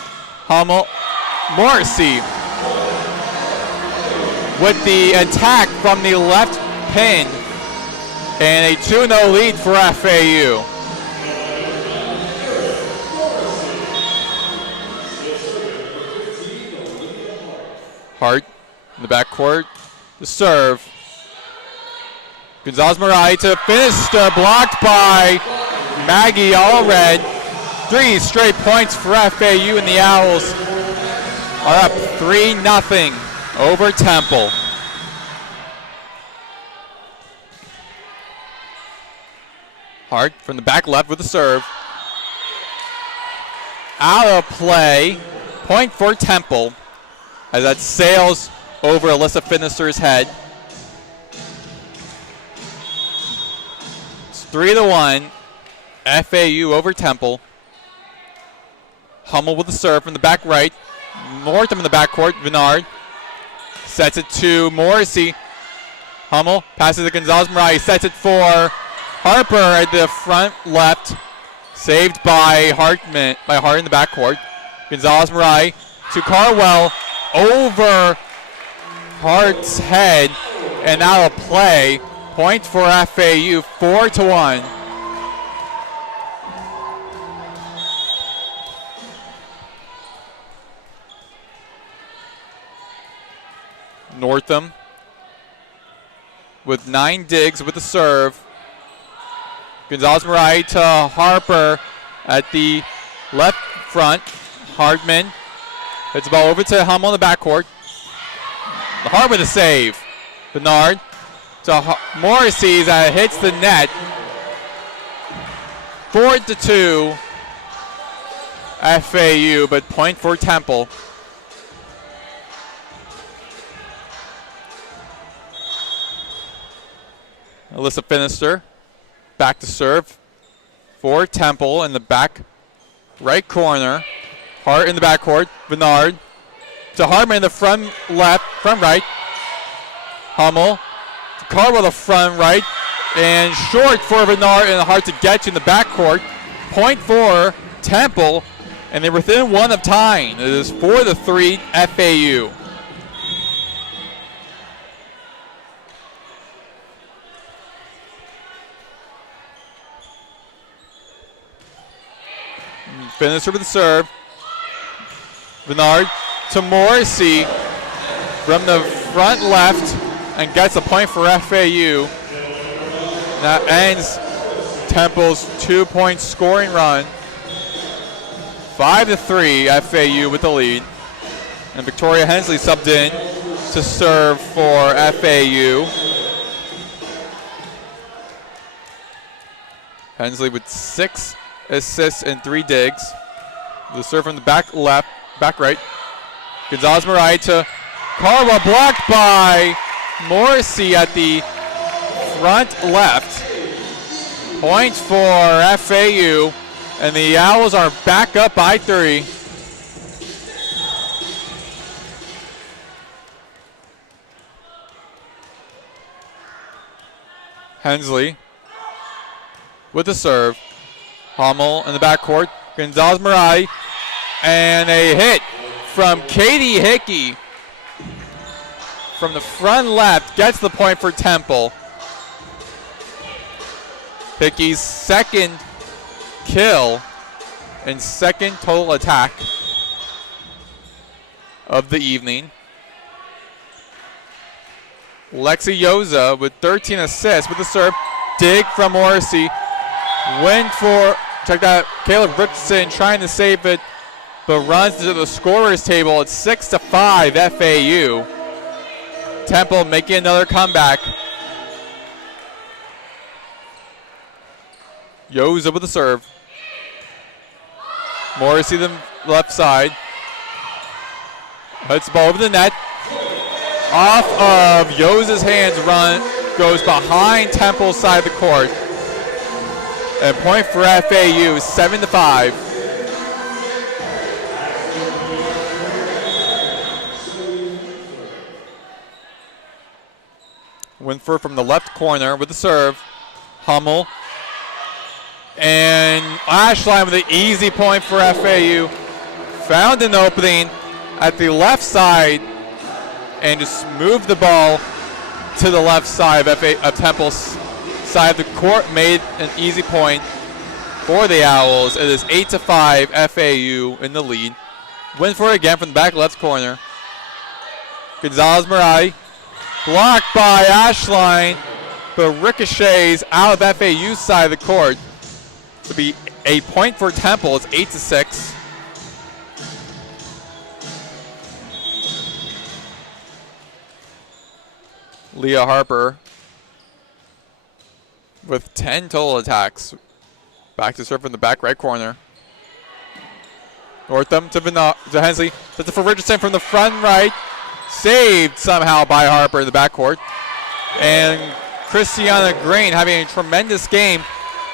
Hummel, Morrissey with the attack from the left pin. And a 2-0 lead for FAU. Hart in the backcourt, the serve. Gonzalez Marai to finish, blocked by Maggie Allred. 3 straight points for FAU, and the Owls are up 3-0 over Temple. Hart from the back left with the serve. Out of play, point for Temple, as that sails over Alyssa Finister's head. It's 3-1, FAU over Temple. Hummel with the serve from the back right. Northam in the backcourt, Vinard. Sets it to Morrissey. Hummel passes to Gonzalez Marai, sets it for Harper at the front left. Saved by Hart in the backcourt. Gonzalez Marai to Carwell. Over Hart's head and out of play. Point for FAU, 4-1. Northam with 9 digs with the serve. Gonzalez Marai to Harper at the left front. Hardman hits the ball over to Hummel in the backcourt. Hart with a save. Bernard to Morrissey that hits the net. 4-2 FAU, but point for Temple. Alyssa Finister back to serve for Temple in the back right corner. Hart in the backcourt. Bernard to Hartman in the front right. Hummel to Carwell the front right. And short for Bernard and Hart to get to in the backcourt. Point for Temple. And they're within 1 of tying. It is 4-3 FAU. Finisher with the serve. Bernard to Morrissey from the front left and gets a point for FAU. That ends Temple's 2-point scoring run. 5-3 FAU with the lead. And Victoria Hensley subbed in to serve for FAU. Hensley with 6 assists and 3 digs. The serve from the back right. Gonzalez Marai to Carwell, blocked by Morrissey at the front left. Points for FAU, and the Owls are back up by 3. Hensley with the serve. Hummel in the backcourt. Gonzalez-Mirai. And a hit from Katie Hickey from the front left. Gets the point for Temple. Hickey's second kill and second total attack of the evening. Lexi Yoza with 13 assists with the serve. Dig from Morrissey. Win for, check that, Caleb Richardson trying to save it, but runs to the scorer's table. It's 6-5 FAU. Temple making another comeback. Yoza with the serve. Morrissey the left side. Hits the ball over the net. Off of Yoza's hands, goes behind Temple's side of the court. And point for FAU, 7-5. Winford from the left corner with the serve. Hummel. And Ashline with an easy point for FAU. Found an opening at the left side and just moved the ball to the left side of Temple's side of the court. Made an easy point for the Owls. It is 8-5 FAU in the lead. Winford again from the back left corner. Gonzalez-Mirai. Blocked by Ashline, but ricochets out of FAU's side of the court. To be a point for Temple. It's 8-6. Leah Harper with 10 total attacks. Back to serve in the back right corner. Northam to Hensley. That's for Richardson from the front right. Saved somehow by Harper in the backcourt. And Christiana Green having a tremendous game.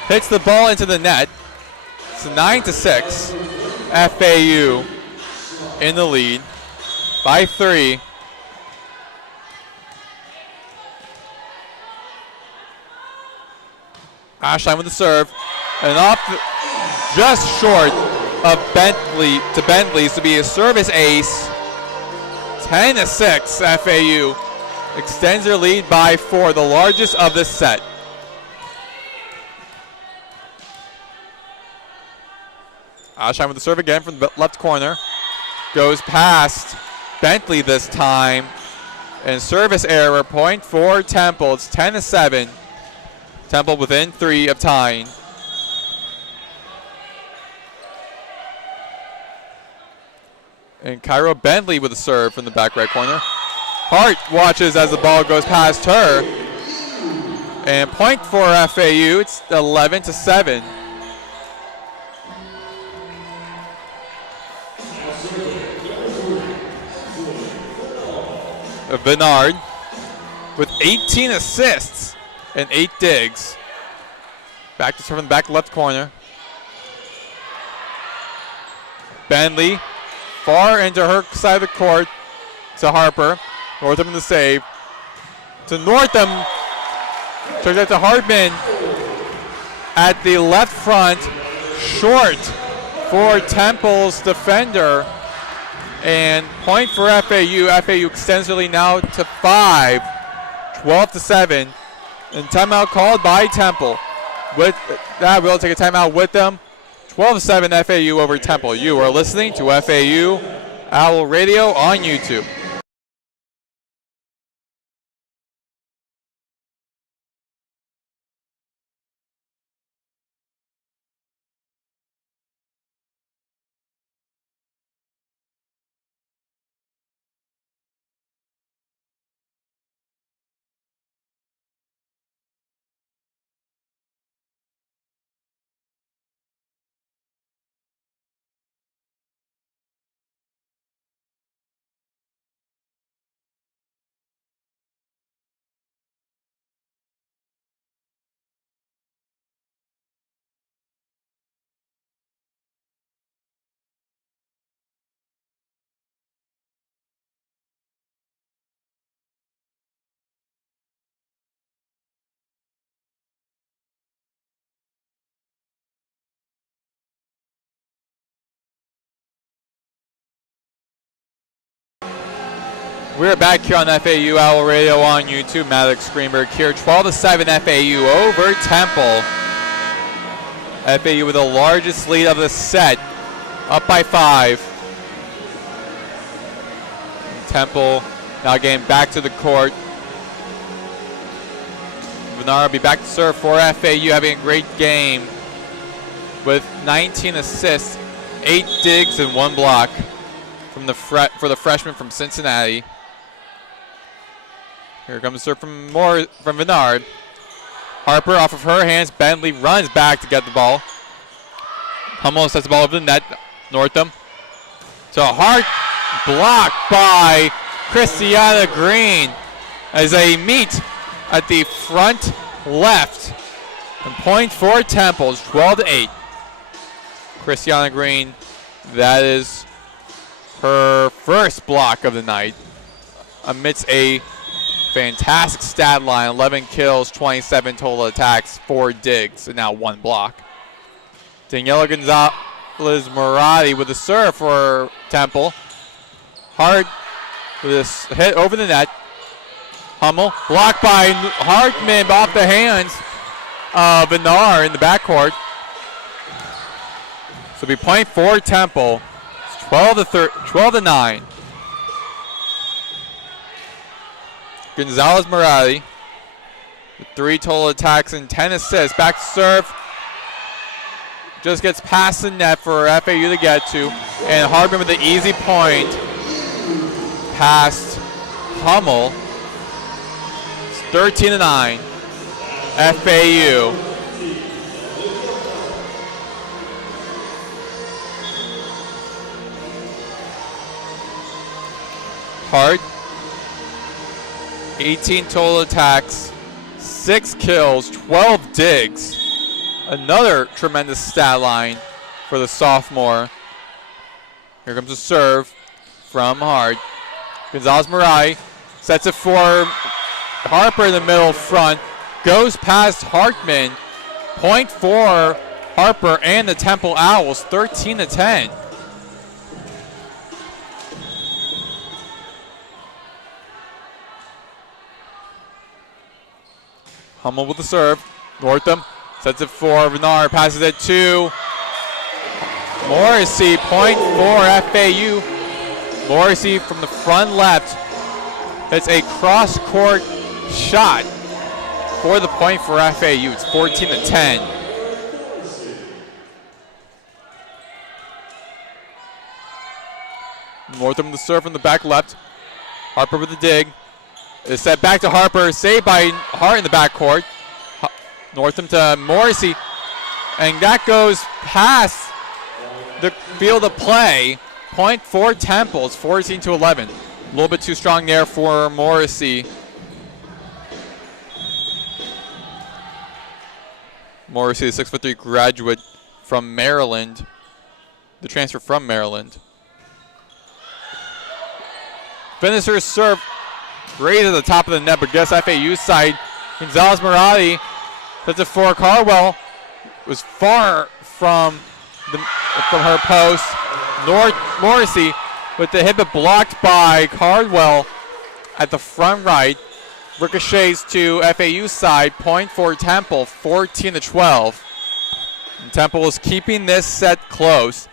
Hits the ball into the net. It's 9-6. FAU in the lead by 3. Ashline with the serve. And off just short of Bentley to Bentley's to be a service ace. 10-6 FAU. Extends their lead by 4, the largest of this set. Ashline with the serve again from the left corner. Goes past Bentley this time. And service error, point for Temple. It's 10-7. Temple within 3 of tying. And Kyra Bentley with a serve from the back right corner. Hart watches as the ball goes past her. And point for FAU. It's 11-7. Bernard with 18 assists and 8 digs. Back to serve in the back left corner. Bentley far into her side of the court to Harper. Northam in the save. To Northam. Turns out to Hardman at the left front. Short for Temple's defender. And point for FAU. FAU extends their lead now to 5. 12-7. And timeout called by Temple. With that, we'll take a timeout with them. 12-7 FAU over Temple. You are listening to FAU Owl Radio on YouTube. We're back here on FAU Owl Radio on YouTube. Maddox Greenberg here. 12-7 FAU over Temple. FAU with the largest lead of the set, up by 5. Temple now getting back to the court. Venar will be back to serve for FAU, having a great game with 19 assists, 8 digs, and 1 block from for the freshman from Cincinnati. Here comes the serve from Venar. Harper off of her hands. Bentley runs back to get the ball. Hummel sets the ball over the net. Northam. So hard block by Christiana Green as they meet at the front left. And point for Temple, 12-8. Christiana Green, that is her first block of the night amidst a fantastic stat line, 11 kills, 27 total attacks, 4 digs, and now 1 block. Daniela Gonzalez-Morati with a serve for Temple. Hard with this hit over the net. Hummel, blocked by Hartman off the hands of Venar in the backcourt. So it'll be point for Temple. It's 12-9. Gonzalez-Morati with 3 total attacks and 10 assists. Back to serve. Just gets past the net for FAU to get to. And Hartman with the easy point past Hummel. It's 13-9. FAU. Hart. 18 total attacks, 6 kills, 12 digs. Another tremendous stat line for the sophomore. Here comes a serve from Hart. Gonzalez-Morati sets it for Harper in the middle front. Goes past Hartman. Point for Harper and the Temple Owls, 13-10. Hummel with the serve. Northam sets it for Venar. Passes it to Morrissey. Point for FAU. Morrissey from the front left. It's a cross-court shot for the point for FAU. It's 14-10. Northam with the serve from the back left. Harper with the dig. It's set back to Harper, saved by Hart in the backcourt. Northam to Morrissey, and that goes past the field of play. Point for Temple, it's 14-11. A little bit too strong there for Morrissey. Morrissey, the 6'3" graduate from Maryland, the transfer from Maryland. Finisher's serve. Raised at the top of the net, but guess FAU side. Gonzalez-Morati sets it for Cardwell. Was far from her post. Morrissey with the hit, but blocked by Cardwell at the front right. Ricochets to FAU side. Point for Temple, 14-12. And Temple is keeping this set close.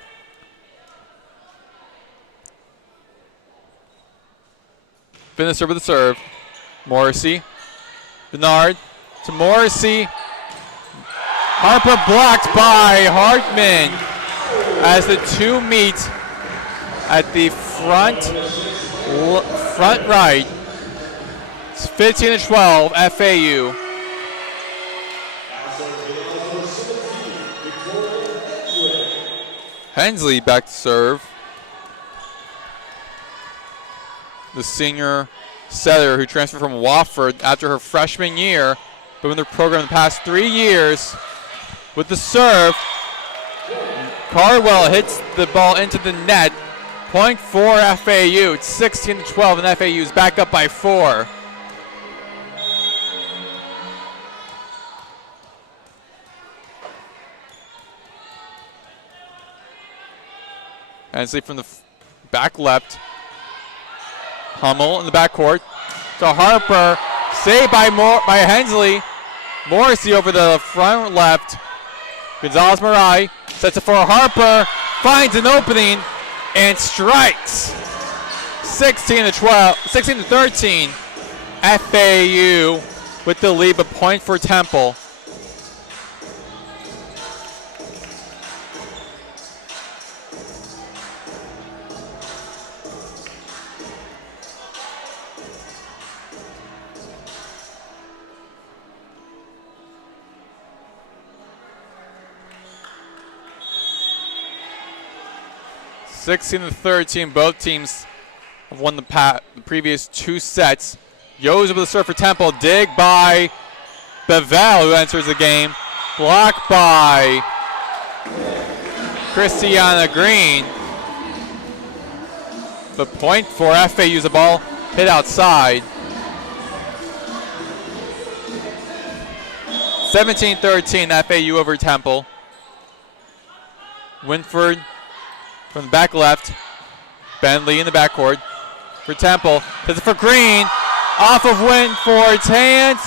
Finisher with the serve. Morrissey. Bernard to Morrissey. Harper blocked by Hartman as the two meet at the front right. It's 15-12 FAU. Hensley back to serve. The senior setter who transferred from Wofford after her freshman year, but in the program the past 3 years. With the serve, Cardwell hits the ball into the net. Point for FAU. It's 16-12, and FAU is back up by 4. Hensley from the back left. Hummel in the backcourt to Harper. Saved by Hensley. Morrissey over the front left. Gonzalez Marai sets it for Harper. Finds an opening and strikes. 16-13. FAU with the lead, but point for Temple. Both teams have won the previous 2 sets. Yo's with the serve for Temple. Dig by Bevel, who enters the game. Blocked by Christiana Green. The point for FAU's the ball hit outside. 17-13, FAU over Temple. Winford from the back left. Bentley in the backcourt for Temple. Does it for Green. Off of Winford's hands.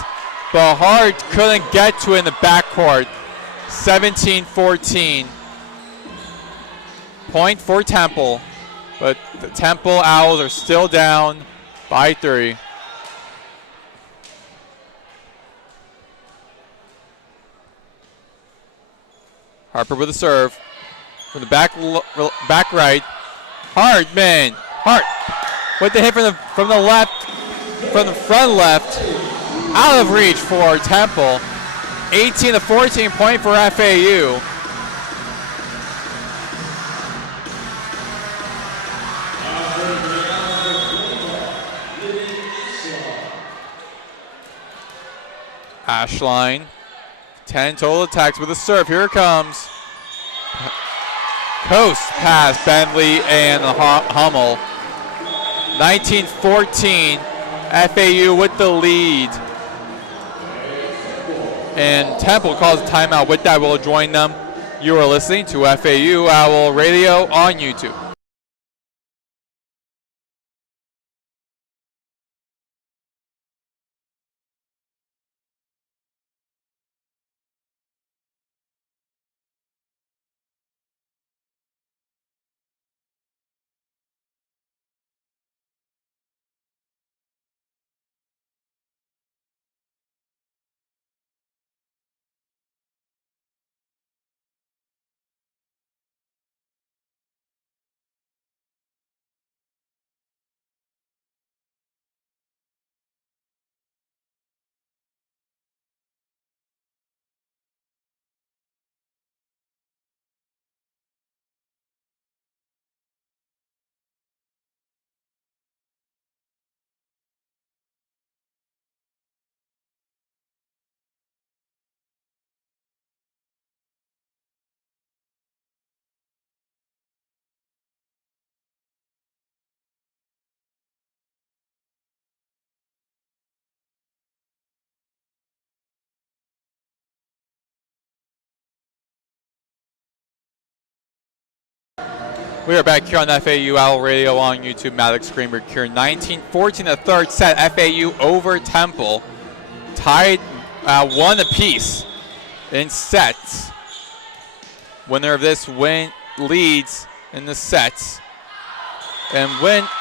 But Hart couldn't get to it in the backcourt. 17-14. Point for Temple. But the Temple Owls are still down by 3. Harper with a serve. From the back right. Hardman. Hart with the hit from the left, from the front left. Out of reach for Temple. 18-14 point for FAU. Ashline. 10 total attacks with a serve. Here it comes. Coast pass, Bentley and Hummel. 19-14, FAU with the lead. And Temple calls a timeout. With that, we'll join them. You are listening to FAU Owl Radio on YouTube. We are back here on FAU Owl Radio on YouTube. Maddox Greenberg here. 19-14, the third set. FAU over Temple. Tied 1 apiece in sets. Winner of this leads in the sets. And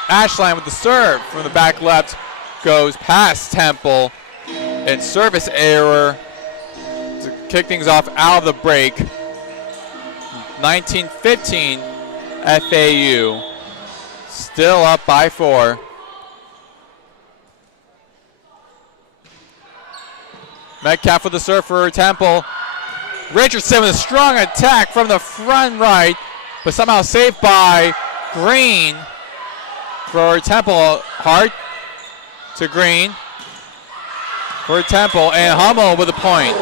Ashline with the serve from the back left goes past Temple. And service error to kick things off out of the break. 19-15. FAU still up by 4. Metcalf with the serve for Temple. Richardson with a strong attack from the front right, but somehow saved by Green for Temple. Hart to Green for Temple, and Hummel with a point.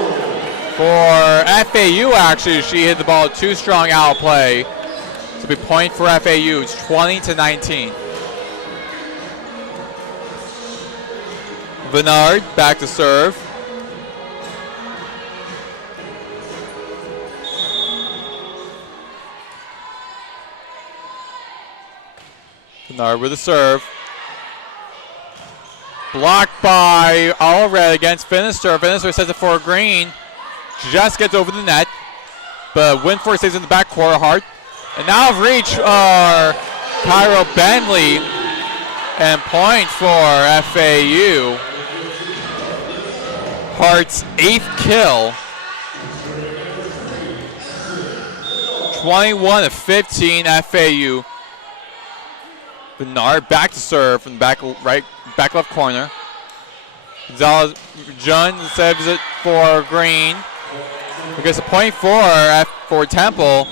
For FAU, actually, she hit the ball too strong out play. So be point for FAU. It's 20-19. Bernard back to serve. Bernard with a serve. Blocked by Allred against Finister. Finister sets it for Green. Just gets over the net. But Winford stays in the backcourt. Hart. And now of reach are Cairo Bentley. And point for FAU. Hart's 8th kill. 21-15 FAU. Bernard back to serve from the back left corner. Gonzalez Jun saves it for Green. He gets a point for Temple.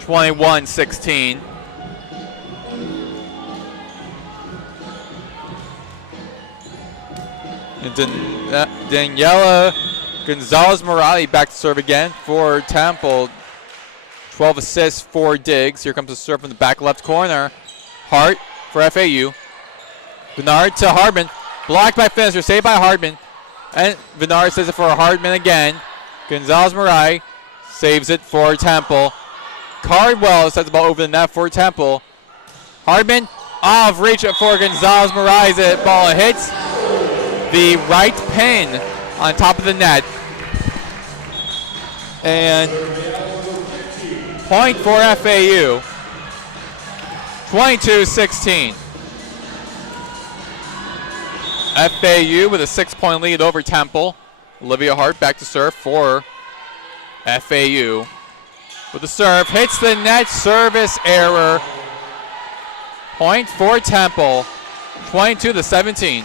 21-16. And Daniela Gonzalez-Morali back to serve again for Temple. 12 assists, 4 digs. Here comes the serve from the back left corner. Hart for FAU. Bernard to Hardman. Blocked by Finister, saved by Hardman. And Bernard says it for Hardman again. Gonzalez-Morali saves it for Temple. Cardwell sets the ball over the net for Temple. Hardman off reach for Gonzalez-Morali. The ball hits the right pin on top of the net. And point for FAU. 22-16. FAU with a 6-point lead over Temple. Olivia Hart back to serve for FAU. With the serve, hits the net, service error. Point for Temple. 22-17.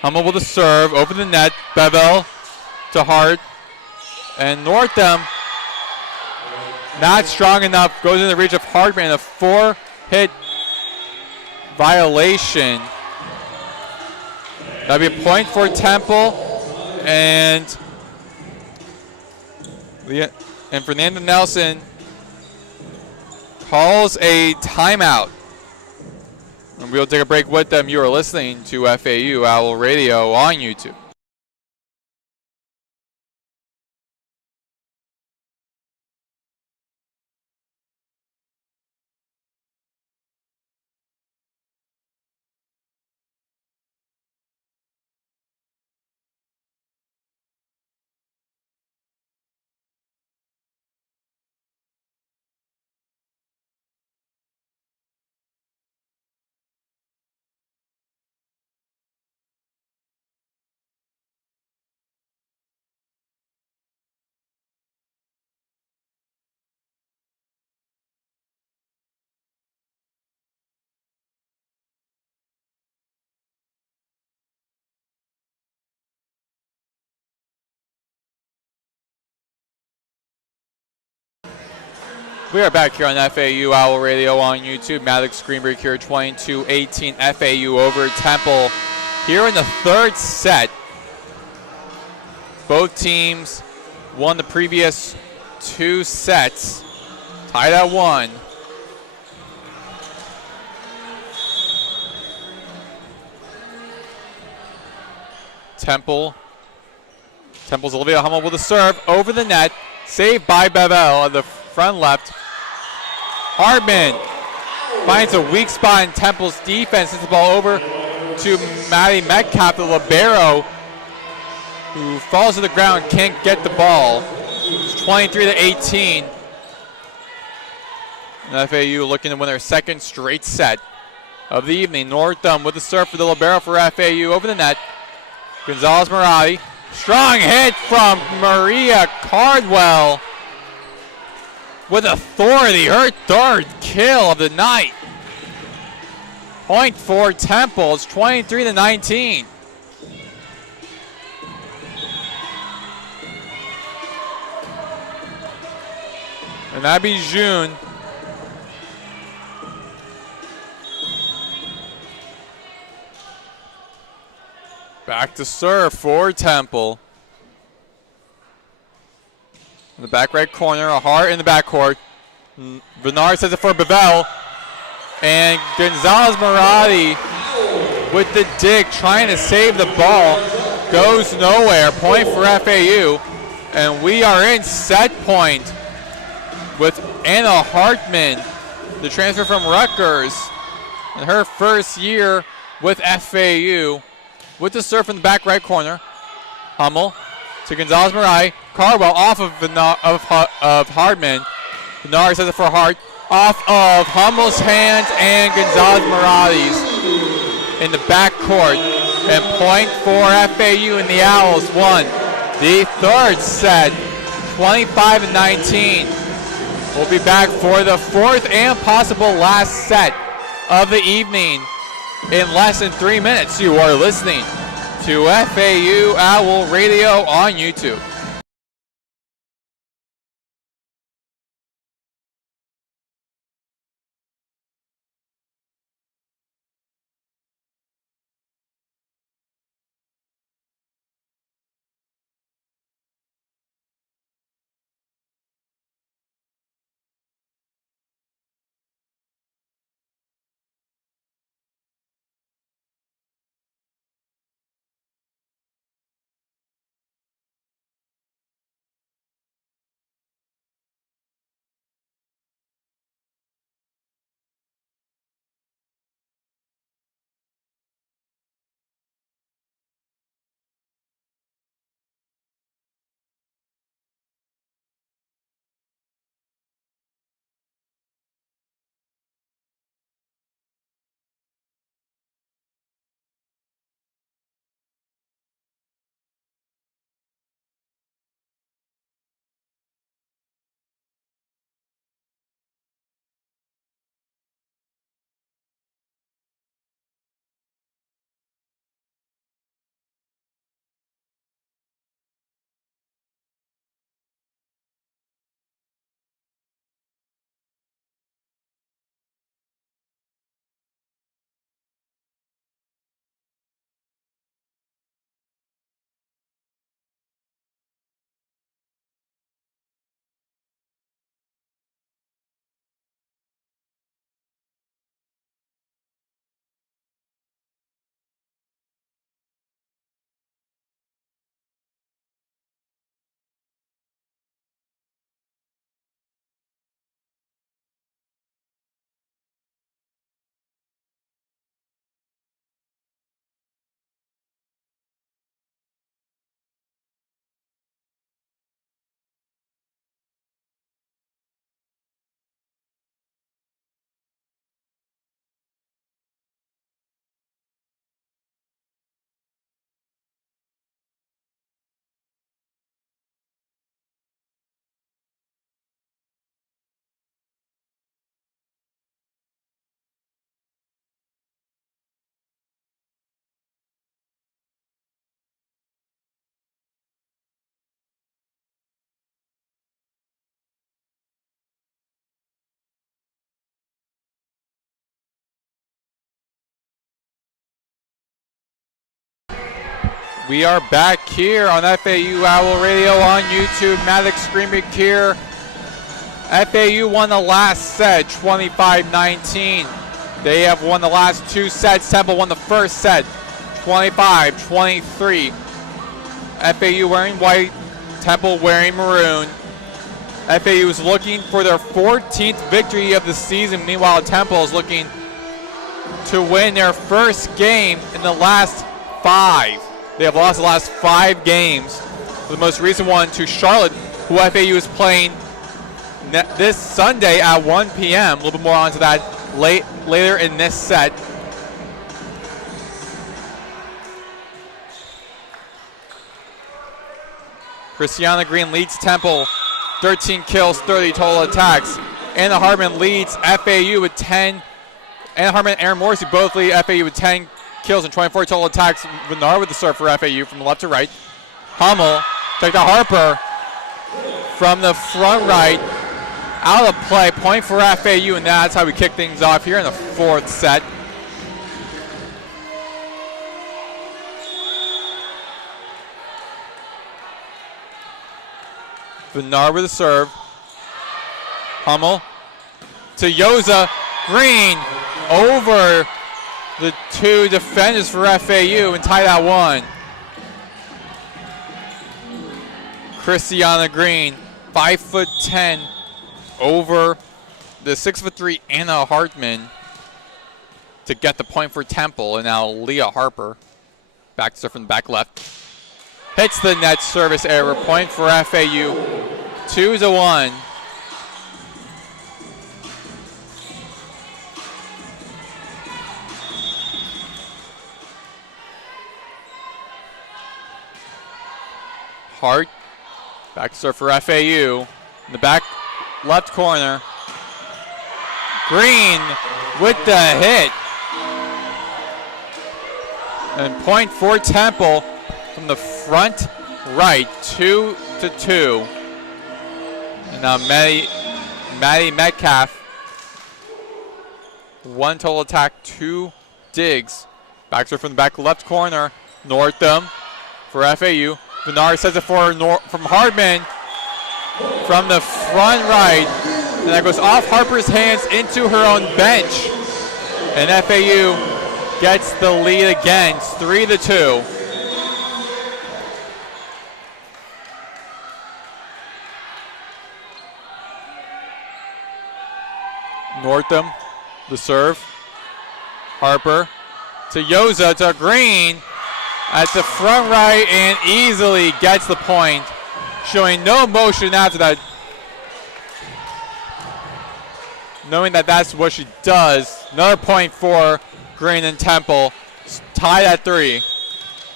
Hummel with a serve, over the net. Bevel to Hart. And Northam, not strong enough, goes in the reach of Hardman. A 4-hit violation. That'll be a point for Temple. And Fernanda Nelson calls a timeout. And we'll take a break with them. You are listening to FAU Owl Radio on YouTube. We are back here on FAU Owl Radio on YouTube. Maddox Greenberg here, 22-18 FAU over Temple. Here in the third set, both teams won the previous 2 sets, tied at 1. Temple's Olivia Hummel with a serve over the net, saved by Bevel on the front left. Hardman finds a weak spot in Temple's defense. Sends the ball over to Maddie Metcalf, the libero, who falls to the ground, can't get the ball. It's 23-18. And FAU looking to win their second straight set of the evening. Northam with the serve for the libero for FAU over the net. Gonzalez-Morali. Strong hit from Maria Cardwell with authority, her 3rd kill of the night. Point for Temple. It's 23-19. And Abby June back to serve for Temple. In the back right corner, a Hart in the backcourt. Bernard says it for Bevel. And Gonzalez-Morali with the dig, trying to save the ball. Goes nowhere. Point for FAU. And we are in set point with Anna Hartman, the transfer from Rutgers, in her first year with FAU. With the serve from the back right corner. Hummel to Gonzalez Marai. Cardwell off of Hardman. Bernard says it for Hart. Off of Hummel's hands and Gonzalez Marai's in the back court. And point for FAU, and the Owls won the third set, 25-19. We'll be back for the fourth and possible last set of the evening in less than 3 minutes. You are listening to FAU Owl Radio on YouTube. We are back here on FAU Owl Radio on YouTube. Maddox Greenberg here. FAU won the last set, 25-19. They have won the last two sets. Temple won the first set, 25-23. FAU wearing white, Temple wearing maroon. FAU is looking for their 14th victory of the season. Meanwhile, Temple is looking to win their first game in the last 5. They have lost the last 5 games. The most recent one to Charlotte, who FAU is playing this Sunday at 1 p.m. A little bit more onto that later in this set. Christiana Green leads Temple, 13 kills, 30 total attacks. Anna Hartman leads FAU with 10. Anna Hartman and Aaron Morrissey both lead FAU with 10 kills and 24 total attacks. Bernard with the serve for FAU from left to right. Hummel, check to Harper from the front right. Out of play, point for FAU, and that's how we kick things off here in the fourth set. Bernard with the serve. Hummel to Yoza. Green over the two defenders for FAU and tie that one. Christiana Green, 5'10", over the 6'3" Anna Hartman to get the point for Temple. And now Leah Harper, back to serve from the back left, hits the net service error. Point for FAU, 2-1. Hart, back to serve for FAU. In the back left corner. Green with the hit. And point for Temple from the front right, 2-2. And now Maddie Metcalf, 1 total attack, 2 digs. Back to serve from the back left corner. Northam for FAU. Bernard sends it from Hardman from the front right. And that goes off Harper's hands into her own bench. And FAU gets the lead again. It's 3-2. Northam, the serve. Harper to Yoza to Green. At the front right and easily gets the point, showing no motion after that. Knowing that that's what she does. Another point for Green and Temple, tied at 3.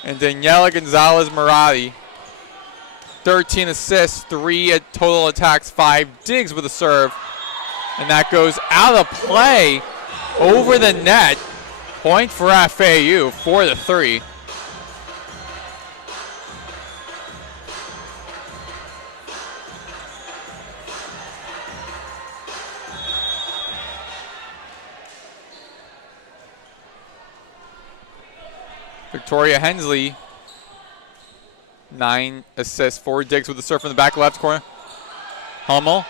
And Daniela Gonzalez-Marati, 13 assists, 3 total attacks, 5 digs with a serve. And that goes out of play over the net. Point for FAU, 4-3. Victoria Hensley, 9 assists, 4 digs with the serve from the back left corner. Hummel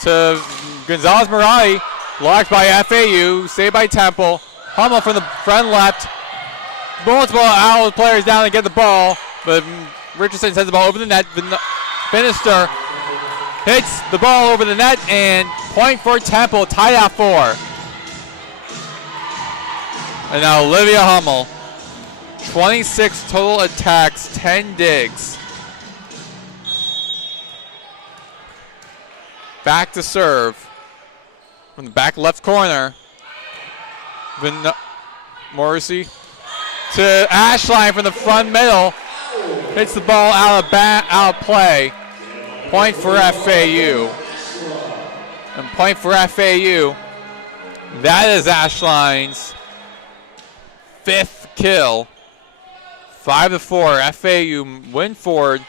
to Gonzalez-Marati, blocked by FAU, saved by Temple. Hummel from the front left. Multiple Owls players down to get the ball, but Richardson sends the ball over the net. Finister hits the ball over the net, and point for Temple, tied at 4. And now Olivia Hummel, 26 total attacks, 10 digs. Back to serve from the back left corner. Morrissey to Ashline from the front middle. Hits the ball out of play. Point for FAU. And point for FAU. That is Ashline's 5th kill. 5-4. FAU win forward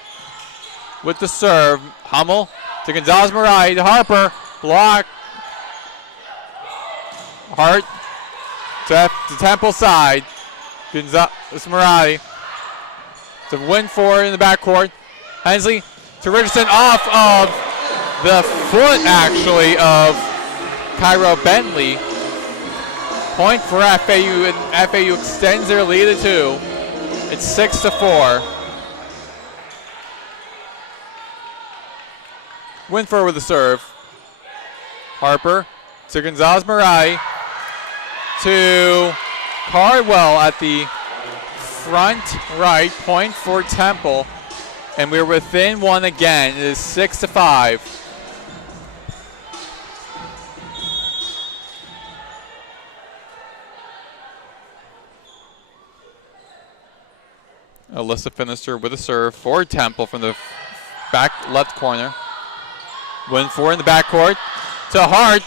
with the serve. Hummel to Gonzalez-Marati to Harper. Block. Hart to Temple side. Gonzalez-Marati to win forward in the backcourt. Hensley to Richardson, off of the foot actually of Cairo Bentley. Point for FAU, and FAU extends their lead to 2. It's 6-4. Winford with the serve. Harper to Gonzalez-Marati to Cardwell at the front right. Point for Temple. And we're within 1 again. It is 6-5. Alyssa Finister with a serve for Temple from the back left corner. Winford in the backcourt to Hart,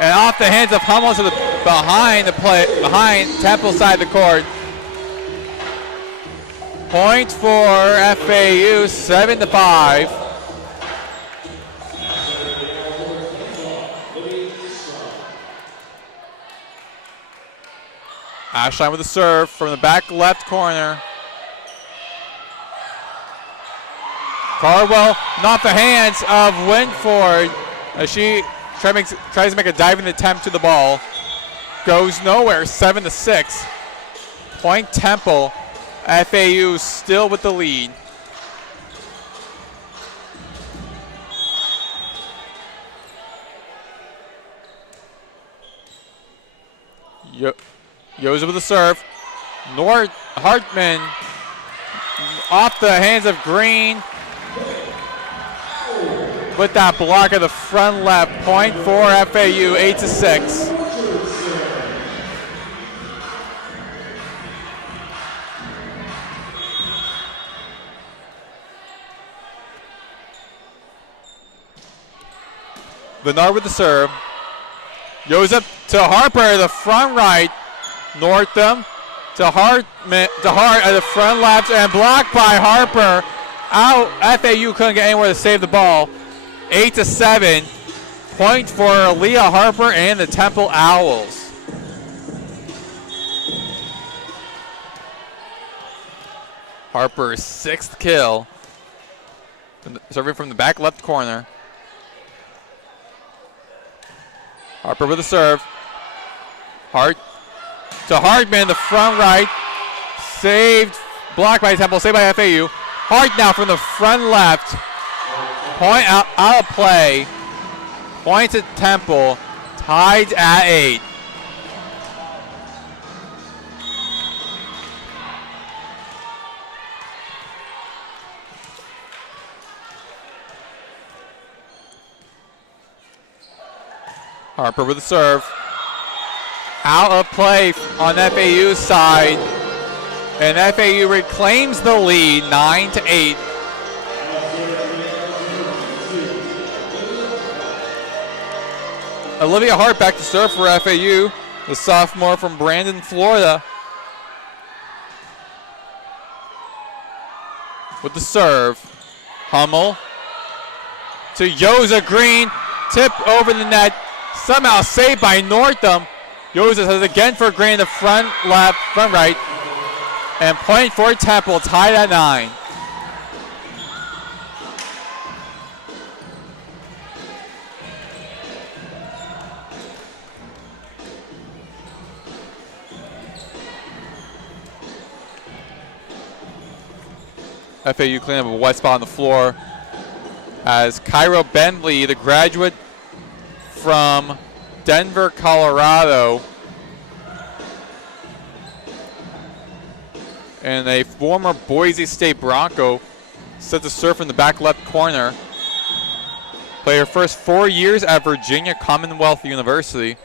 and off the hands of Hummel to the behind Temple side of the court. Point for FAU, 7-5. Ashline with a serve from the back left corner. Cardwell, not the hands of Winford as she tries to make a diving attempt to the ball. Goes nowhere, 7-6. Point Temple. FAU still with the lead. Yoza with the serve. Hartman off the hands of Green with that block of the front left. Point for FAU, 8-6. Bernard with the serve. Yoza to Harper, the front right. Northam to Hart at the front left, and blocked by Harper. Out. FAU couldn't get anywhere to save the ball. 8-7. Point for Leah Harper and the Temple Owls. Harper's 6th kill. Serving from the back left corner. Harper with a serve. Hart to Hartman, the front right. Saved, blocked by Temple, saved by FAU. Hart now from the front left. Point out of play. Point to Temple. Tied at 8. Harper with a serve. Out of play on FAU's side. And FAU reclaims the lead, 9-8. Olivia Hart back to serve for FAU, the sophomore from Brandon, Florida. With the serve. Hummel to Yoza Green. Tip over the net. Somehow saved by Northam. Yoza has again for Green, the front left, front right. And point for Temple, tied at 9. FAU clean up a wet spot on the floor as Cairo Bentley, the graduate from Denver, Colorado, and a former Boise State Bronco, set to serve in the back left corner. Played her first 4 years at Virginia Commonwealth University.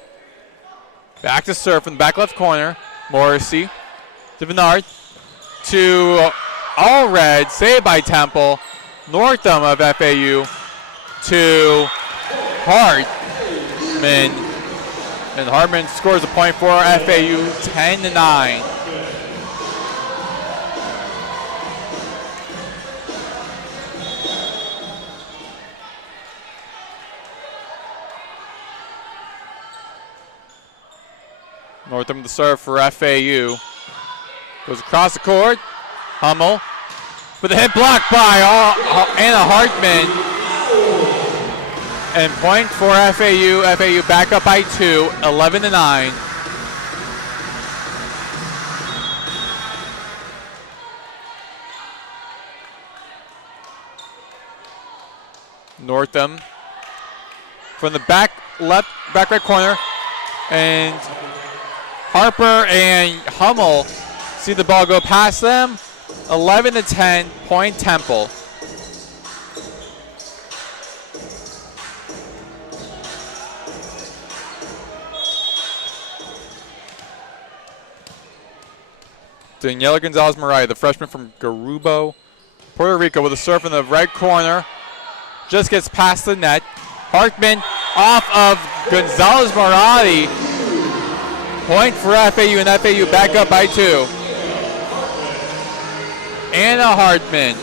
Back to serve in the back left corner. Morrissey to Bernard to Allred, saved by Temple. Northam of FAU to Hartman. And Hartman scores a point for FAU, 10-9. Northam the serve for FAU. Goes across the court. Hummel with a hit block by Anna Hartman. And point for FAU. FAU back up by 2, 11-9. Northam from the back right corner. And Harper and Hummel see the ball go past them. 11-10, point Temple. Daniela Gonzalez-Mariah, the freshman from Garubo, Puerto Rico, with a serve in the right corner. Just gets past the net. Hartman off of Gonzalez-Mariah. Point for FAU, and FAU back up by 2. Anna Hartman,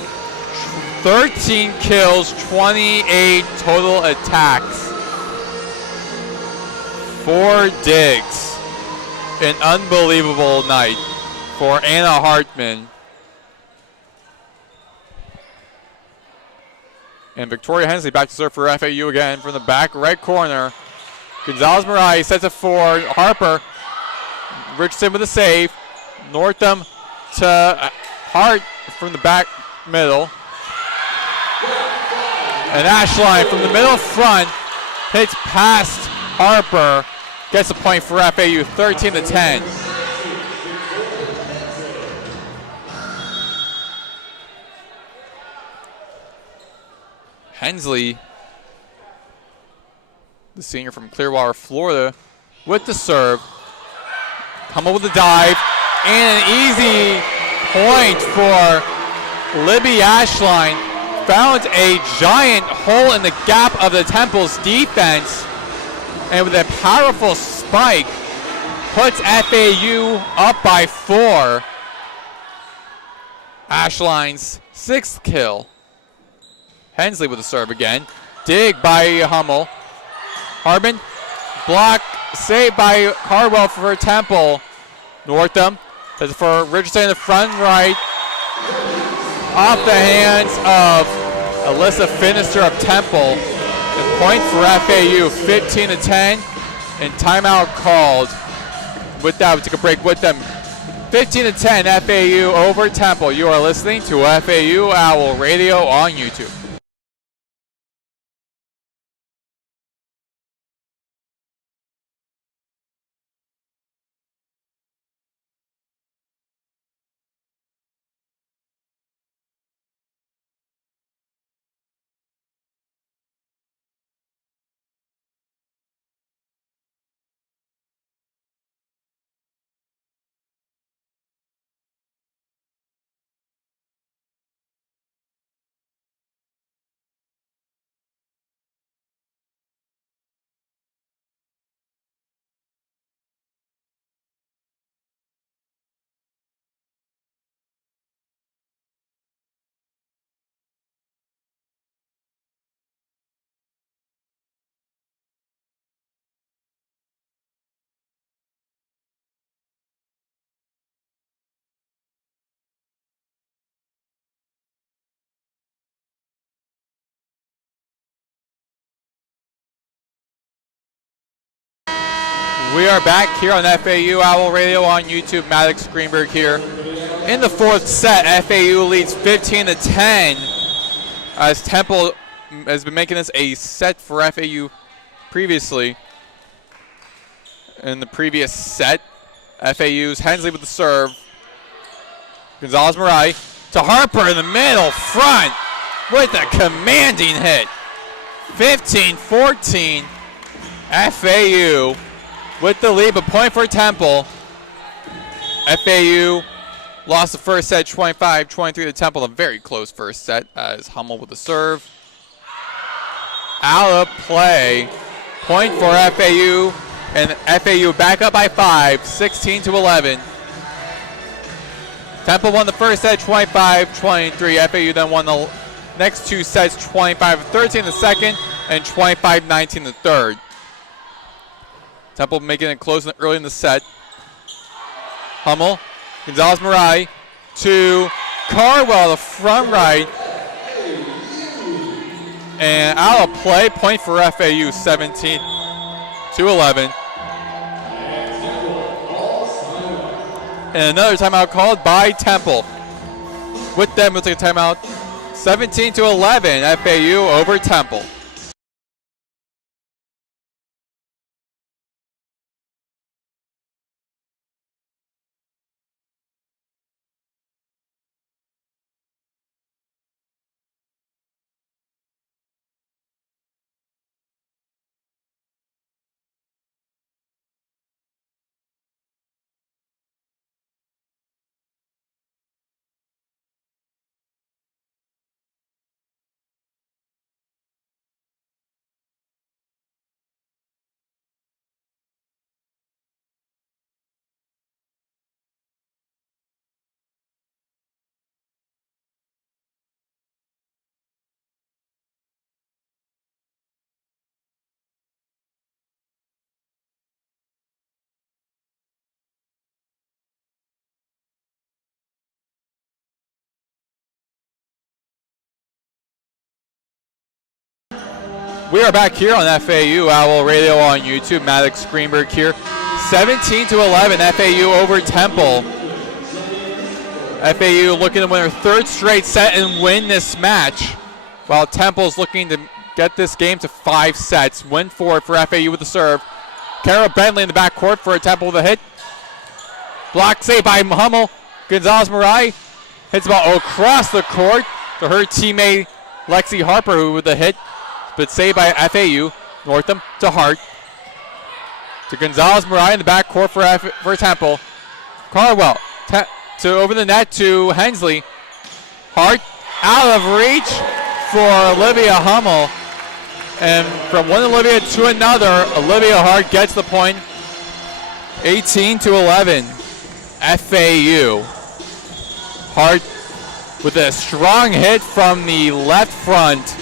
13 kills, 28 total attacks. 4 digs. An unbelievable night for Anna Hartman. And Victoria Hensley back to serve for FAU again from the back right corner. Gonzalez-Mariah sets it for Harper. Richardson with a save. Northam to Hart from the back middle. And Ashline from the middle front hits past Harper gets the point for FAU, 13-10. Hensley, the senior from Clearwater, Florida, with the serve. Hummel with the dive, and an easy point for Libby Ashline. Found a giant hole in the gap of the Temple's defense, and with a powerful spike, puts FAU up by 4. Ashline's 6th kill. Hensley with the serve again. Dig by Hummel. Harbin, block, saved by Cardwell for Temple. Northam, that's for Richardson in the front right. Off the hands of Alyssa Finister of Temple. The point for FAU, 15-10, and timeout called. With that, we took a break with them. 15-10, FAU over Temple. You are listening to FAU Owl Radio on YouTube. We are back here on FAU Owl Radio on YouTube. Maddox Greenberg here. In the 4th set, FAU leads 15-10 as Temple has been making this a set for FAU previously. In the previous set, FAU's Hensley with the serve. Gonzalez-Marai to Harper in the middle front with a commanding hit. 15-14, FAU with the lead, a point for Temple. FAU lost the first set 25-23 to Temple, a very close first set as Hummel with the serve. Out of play. Point for FAU, and FAU back up by 5, 16-11. Temple won the first set 25-23. FAU then won the next 2 sets 25-13 the second and 25-19 the third. Temple making it close early in the set. Hummel, Gonzalez-Marai to Carwell, the front right. And out of play, point for FAU, 17-11. And another timeout called by Temple. With them, we'll take a timeout. 17-11, FAU over Temple. We are back here on FAU Owl Radio on YouTube. Maddox Greenberg here. 17-11, FAU over Temple. FAU looking to win their 3rd straight set and win this match, while Temple's looking to get this game to 5 sets. Win 4 for FAU with the serve. Carol Bentley in the backcourt for a Temple with a hit. Block save by Hummel. Gonzalez-Morai hits the ball across the court to her teammate Lexi Harper, who with a hit, but saved by FAU. Northam to Hart. To Gonzalez-Morai in the backcourt for Temple. Cardwell to over the net to Hensley. Hart out of reach for Olivia Hummel. And from one Olivia to another, Olivia Hart gets the point. 18-11. FAU. Hart with a strong hit from the left front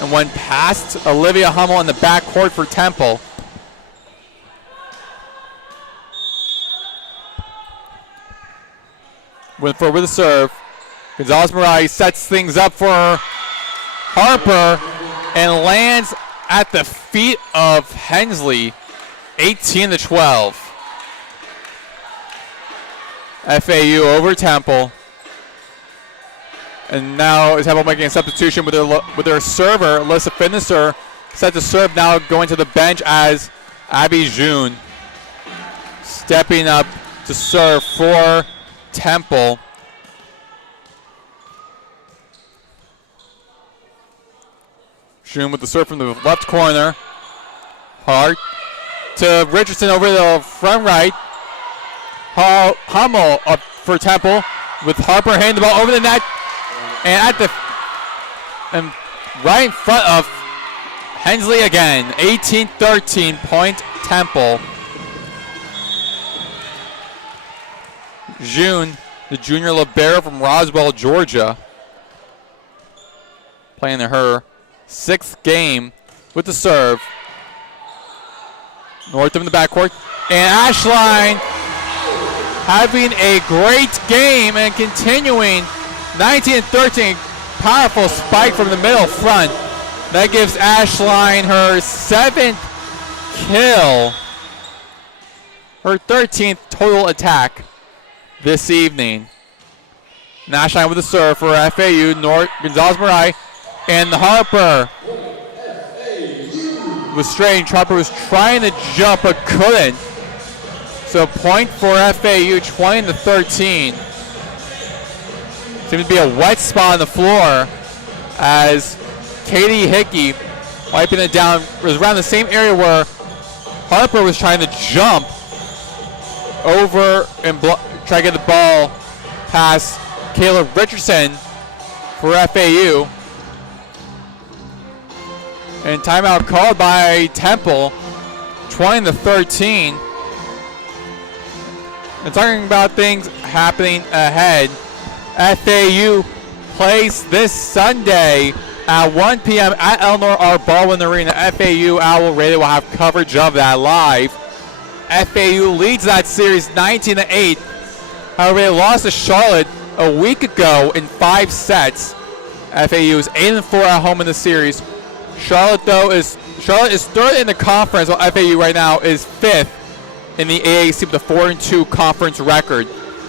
and went past Olivia Hummel in the backcourt for Temple. With a serve. Gonzalez-Morai sets things up for Harper and lands at the feet of Hensley. 18-12. FAU over Temple. And now is Temple making a substitution with their server, Alyssa Finisser, set to serve, now going to the bench as Abby June stepping up to serve for Temple. June with the serve from the left corner. Hart to Richardson over the front right. Hummel up for Temple with Harper handing the ball over the net. And right in front of Hensley again. 18-13 point Temple. June, the junior libero from Roswell, Georgia, playing in her 6th game with the serve. Northam in the backcourt. And Ashline having a great game and continuing. 19-13, powerful spike from the middle front. That gives Ashline her 7th kill. Her 13th total attack this evening. Ashline with the serve for FAU. Gonzalez-Morai and Harper was strange. Harper was trying to jump but couldn't. So point for FAU, 20-13. Seems to be a wet spot on the floor as Katie Hickey wiping it down. It was around the same area where Harper was trying to jump over and try to get the ball past Kayla Richardson for FAU. And timeout called by Temple, 20-13. And talking about things happening ahead, FAU plays this Sunday at 1 p.m. at Eleanor R. Baldwin Arena. FAU Owl Radio will have coverage of that live. FAU leads that series 19-8. However, they lost to Charlotte a week ago in 5 sets. FAU is 8-4 at home in the series. Charlotte is 3rd in the conference, while FAU right now is 5th in the AAC with a 4-2 conference record.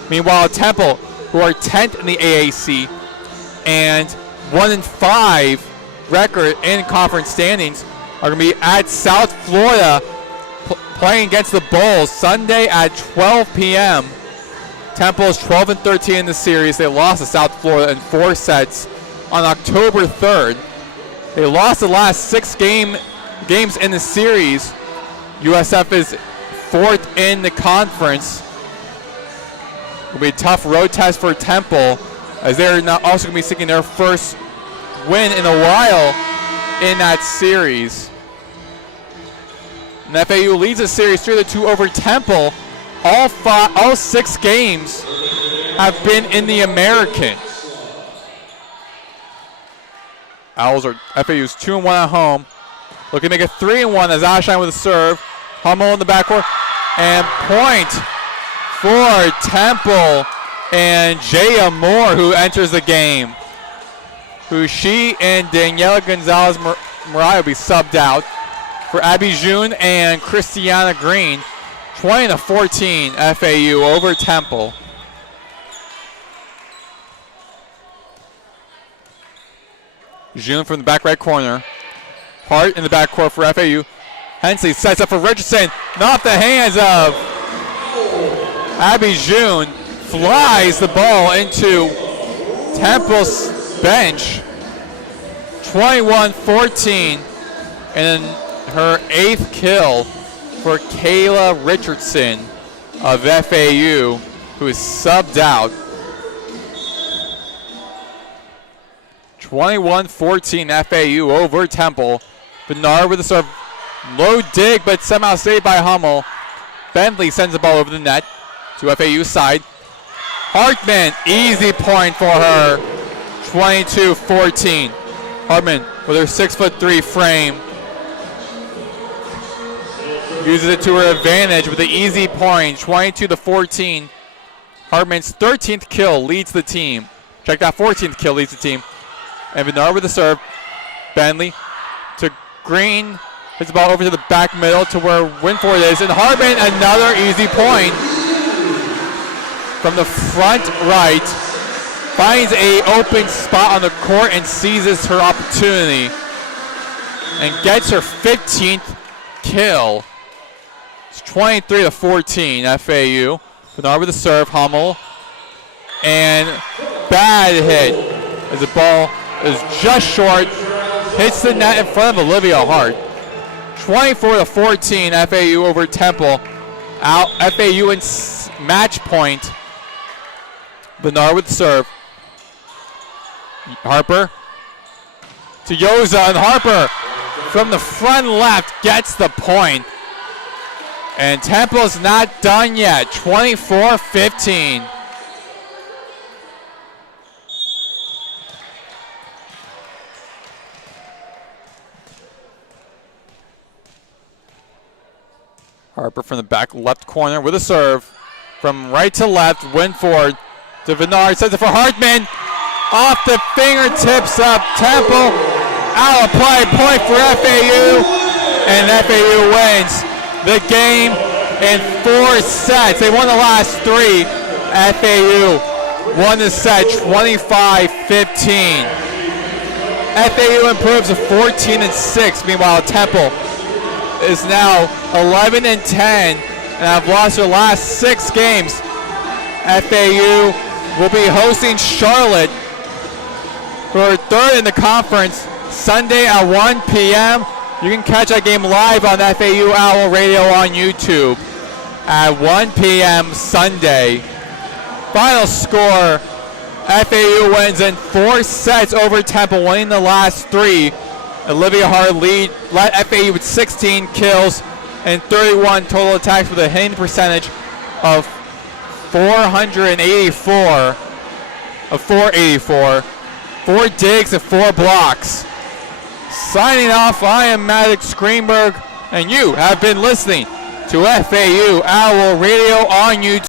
Meanwhile, Temple, who are 10th in the AAC and 1-5 record in conference standings, are going to be at South Florida playing against the Bulls Sunday at 12 p.m. Temple is 12-13 in the series. They lost to South Florida in 4 sets on October 3rd. They lost the last 6 games in the series. USF is 4th in the conference. It'll be a tough road test for Temple, as they're now also going to be seeking their first win in a while in that series. And FAU leads the series 3-2 over Temple. All 6 games have been in the American. Owls are FAU's 2-1 at home. Looking to make it 3-1 as Ashline with a serve. Hummel in the backcourt. And point for Temple and Jaya Moore, who enters the game. She and Daniela Gonzalez-Morai will be subbed out for Abby June and Christiana Green. 20-14 FAU over Temple. June from the back right corner. Hart in the backcourt for FAU. Hensley sets up for Richardson. Not the hands of Abby June. Flies the ball into Temple's bench. 21-14. And her 8th kill for Kayla Richardson of FAU, who is subbed out. 21-14 FAU over Temple. Bernard with the serve. Low dig, but somehow saved by Hummel. Bentley sends the ball over the net to FAU's side. Hartman, easy point for her. 22-14. Hartman with her 6'3" frame. Uses it to her advantage with the easy point. 22-14. Hartman's 13th kill leads the team. Check that, 14th kill leads the team. And Bernard with the serve. Bentley to Green. Hits the ball over to the back middle to where Winford is. And Hartman, another easy point. From the front right. Finds a open spot on the court and seizes her opportunity. And gets her 15th kill. It's 23-14 FAU. Bernard with the serve. Hummel. And bad hit as the ball is just short. Hits the net in front of Olivia Hart. 24-14 FAU over Temple. Out FAU in match point. Bernard with the serve. Harper to Yoza, and Harper from the front left gets the point. And Temple's not done yet. 24-15. Harper from the back left corner with a serve. From right to left, Winford to Bernard. Sends it for Hartman. Off the fingertips of Temple. Out of play, point for FAU. And FAU wins the game in 4 sets. They won the last 3. FAU won the set 25-15. FAU improves to 14-6. Meanwhile, Temple is now 11-10 and have lost their last 6 games. FAU will be hosting Charlotte for 3rd in the conference Sunday at 1 p.m. You can catch that game live on FAU Owl Radio on YouTube at 1 p.m. Sunday. Final score, FAU wins in 4 sets over Temple, winning the last 3. Olivia Hart led FAU with 16 kills and 31 total attacks with a hitting percentage of 484. 4 digs and 4 blocks. Signing off, I am Maddox Greenberg, and you have been listening to FAU Owl Radio on YouTube.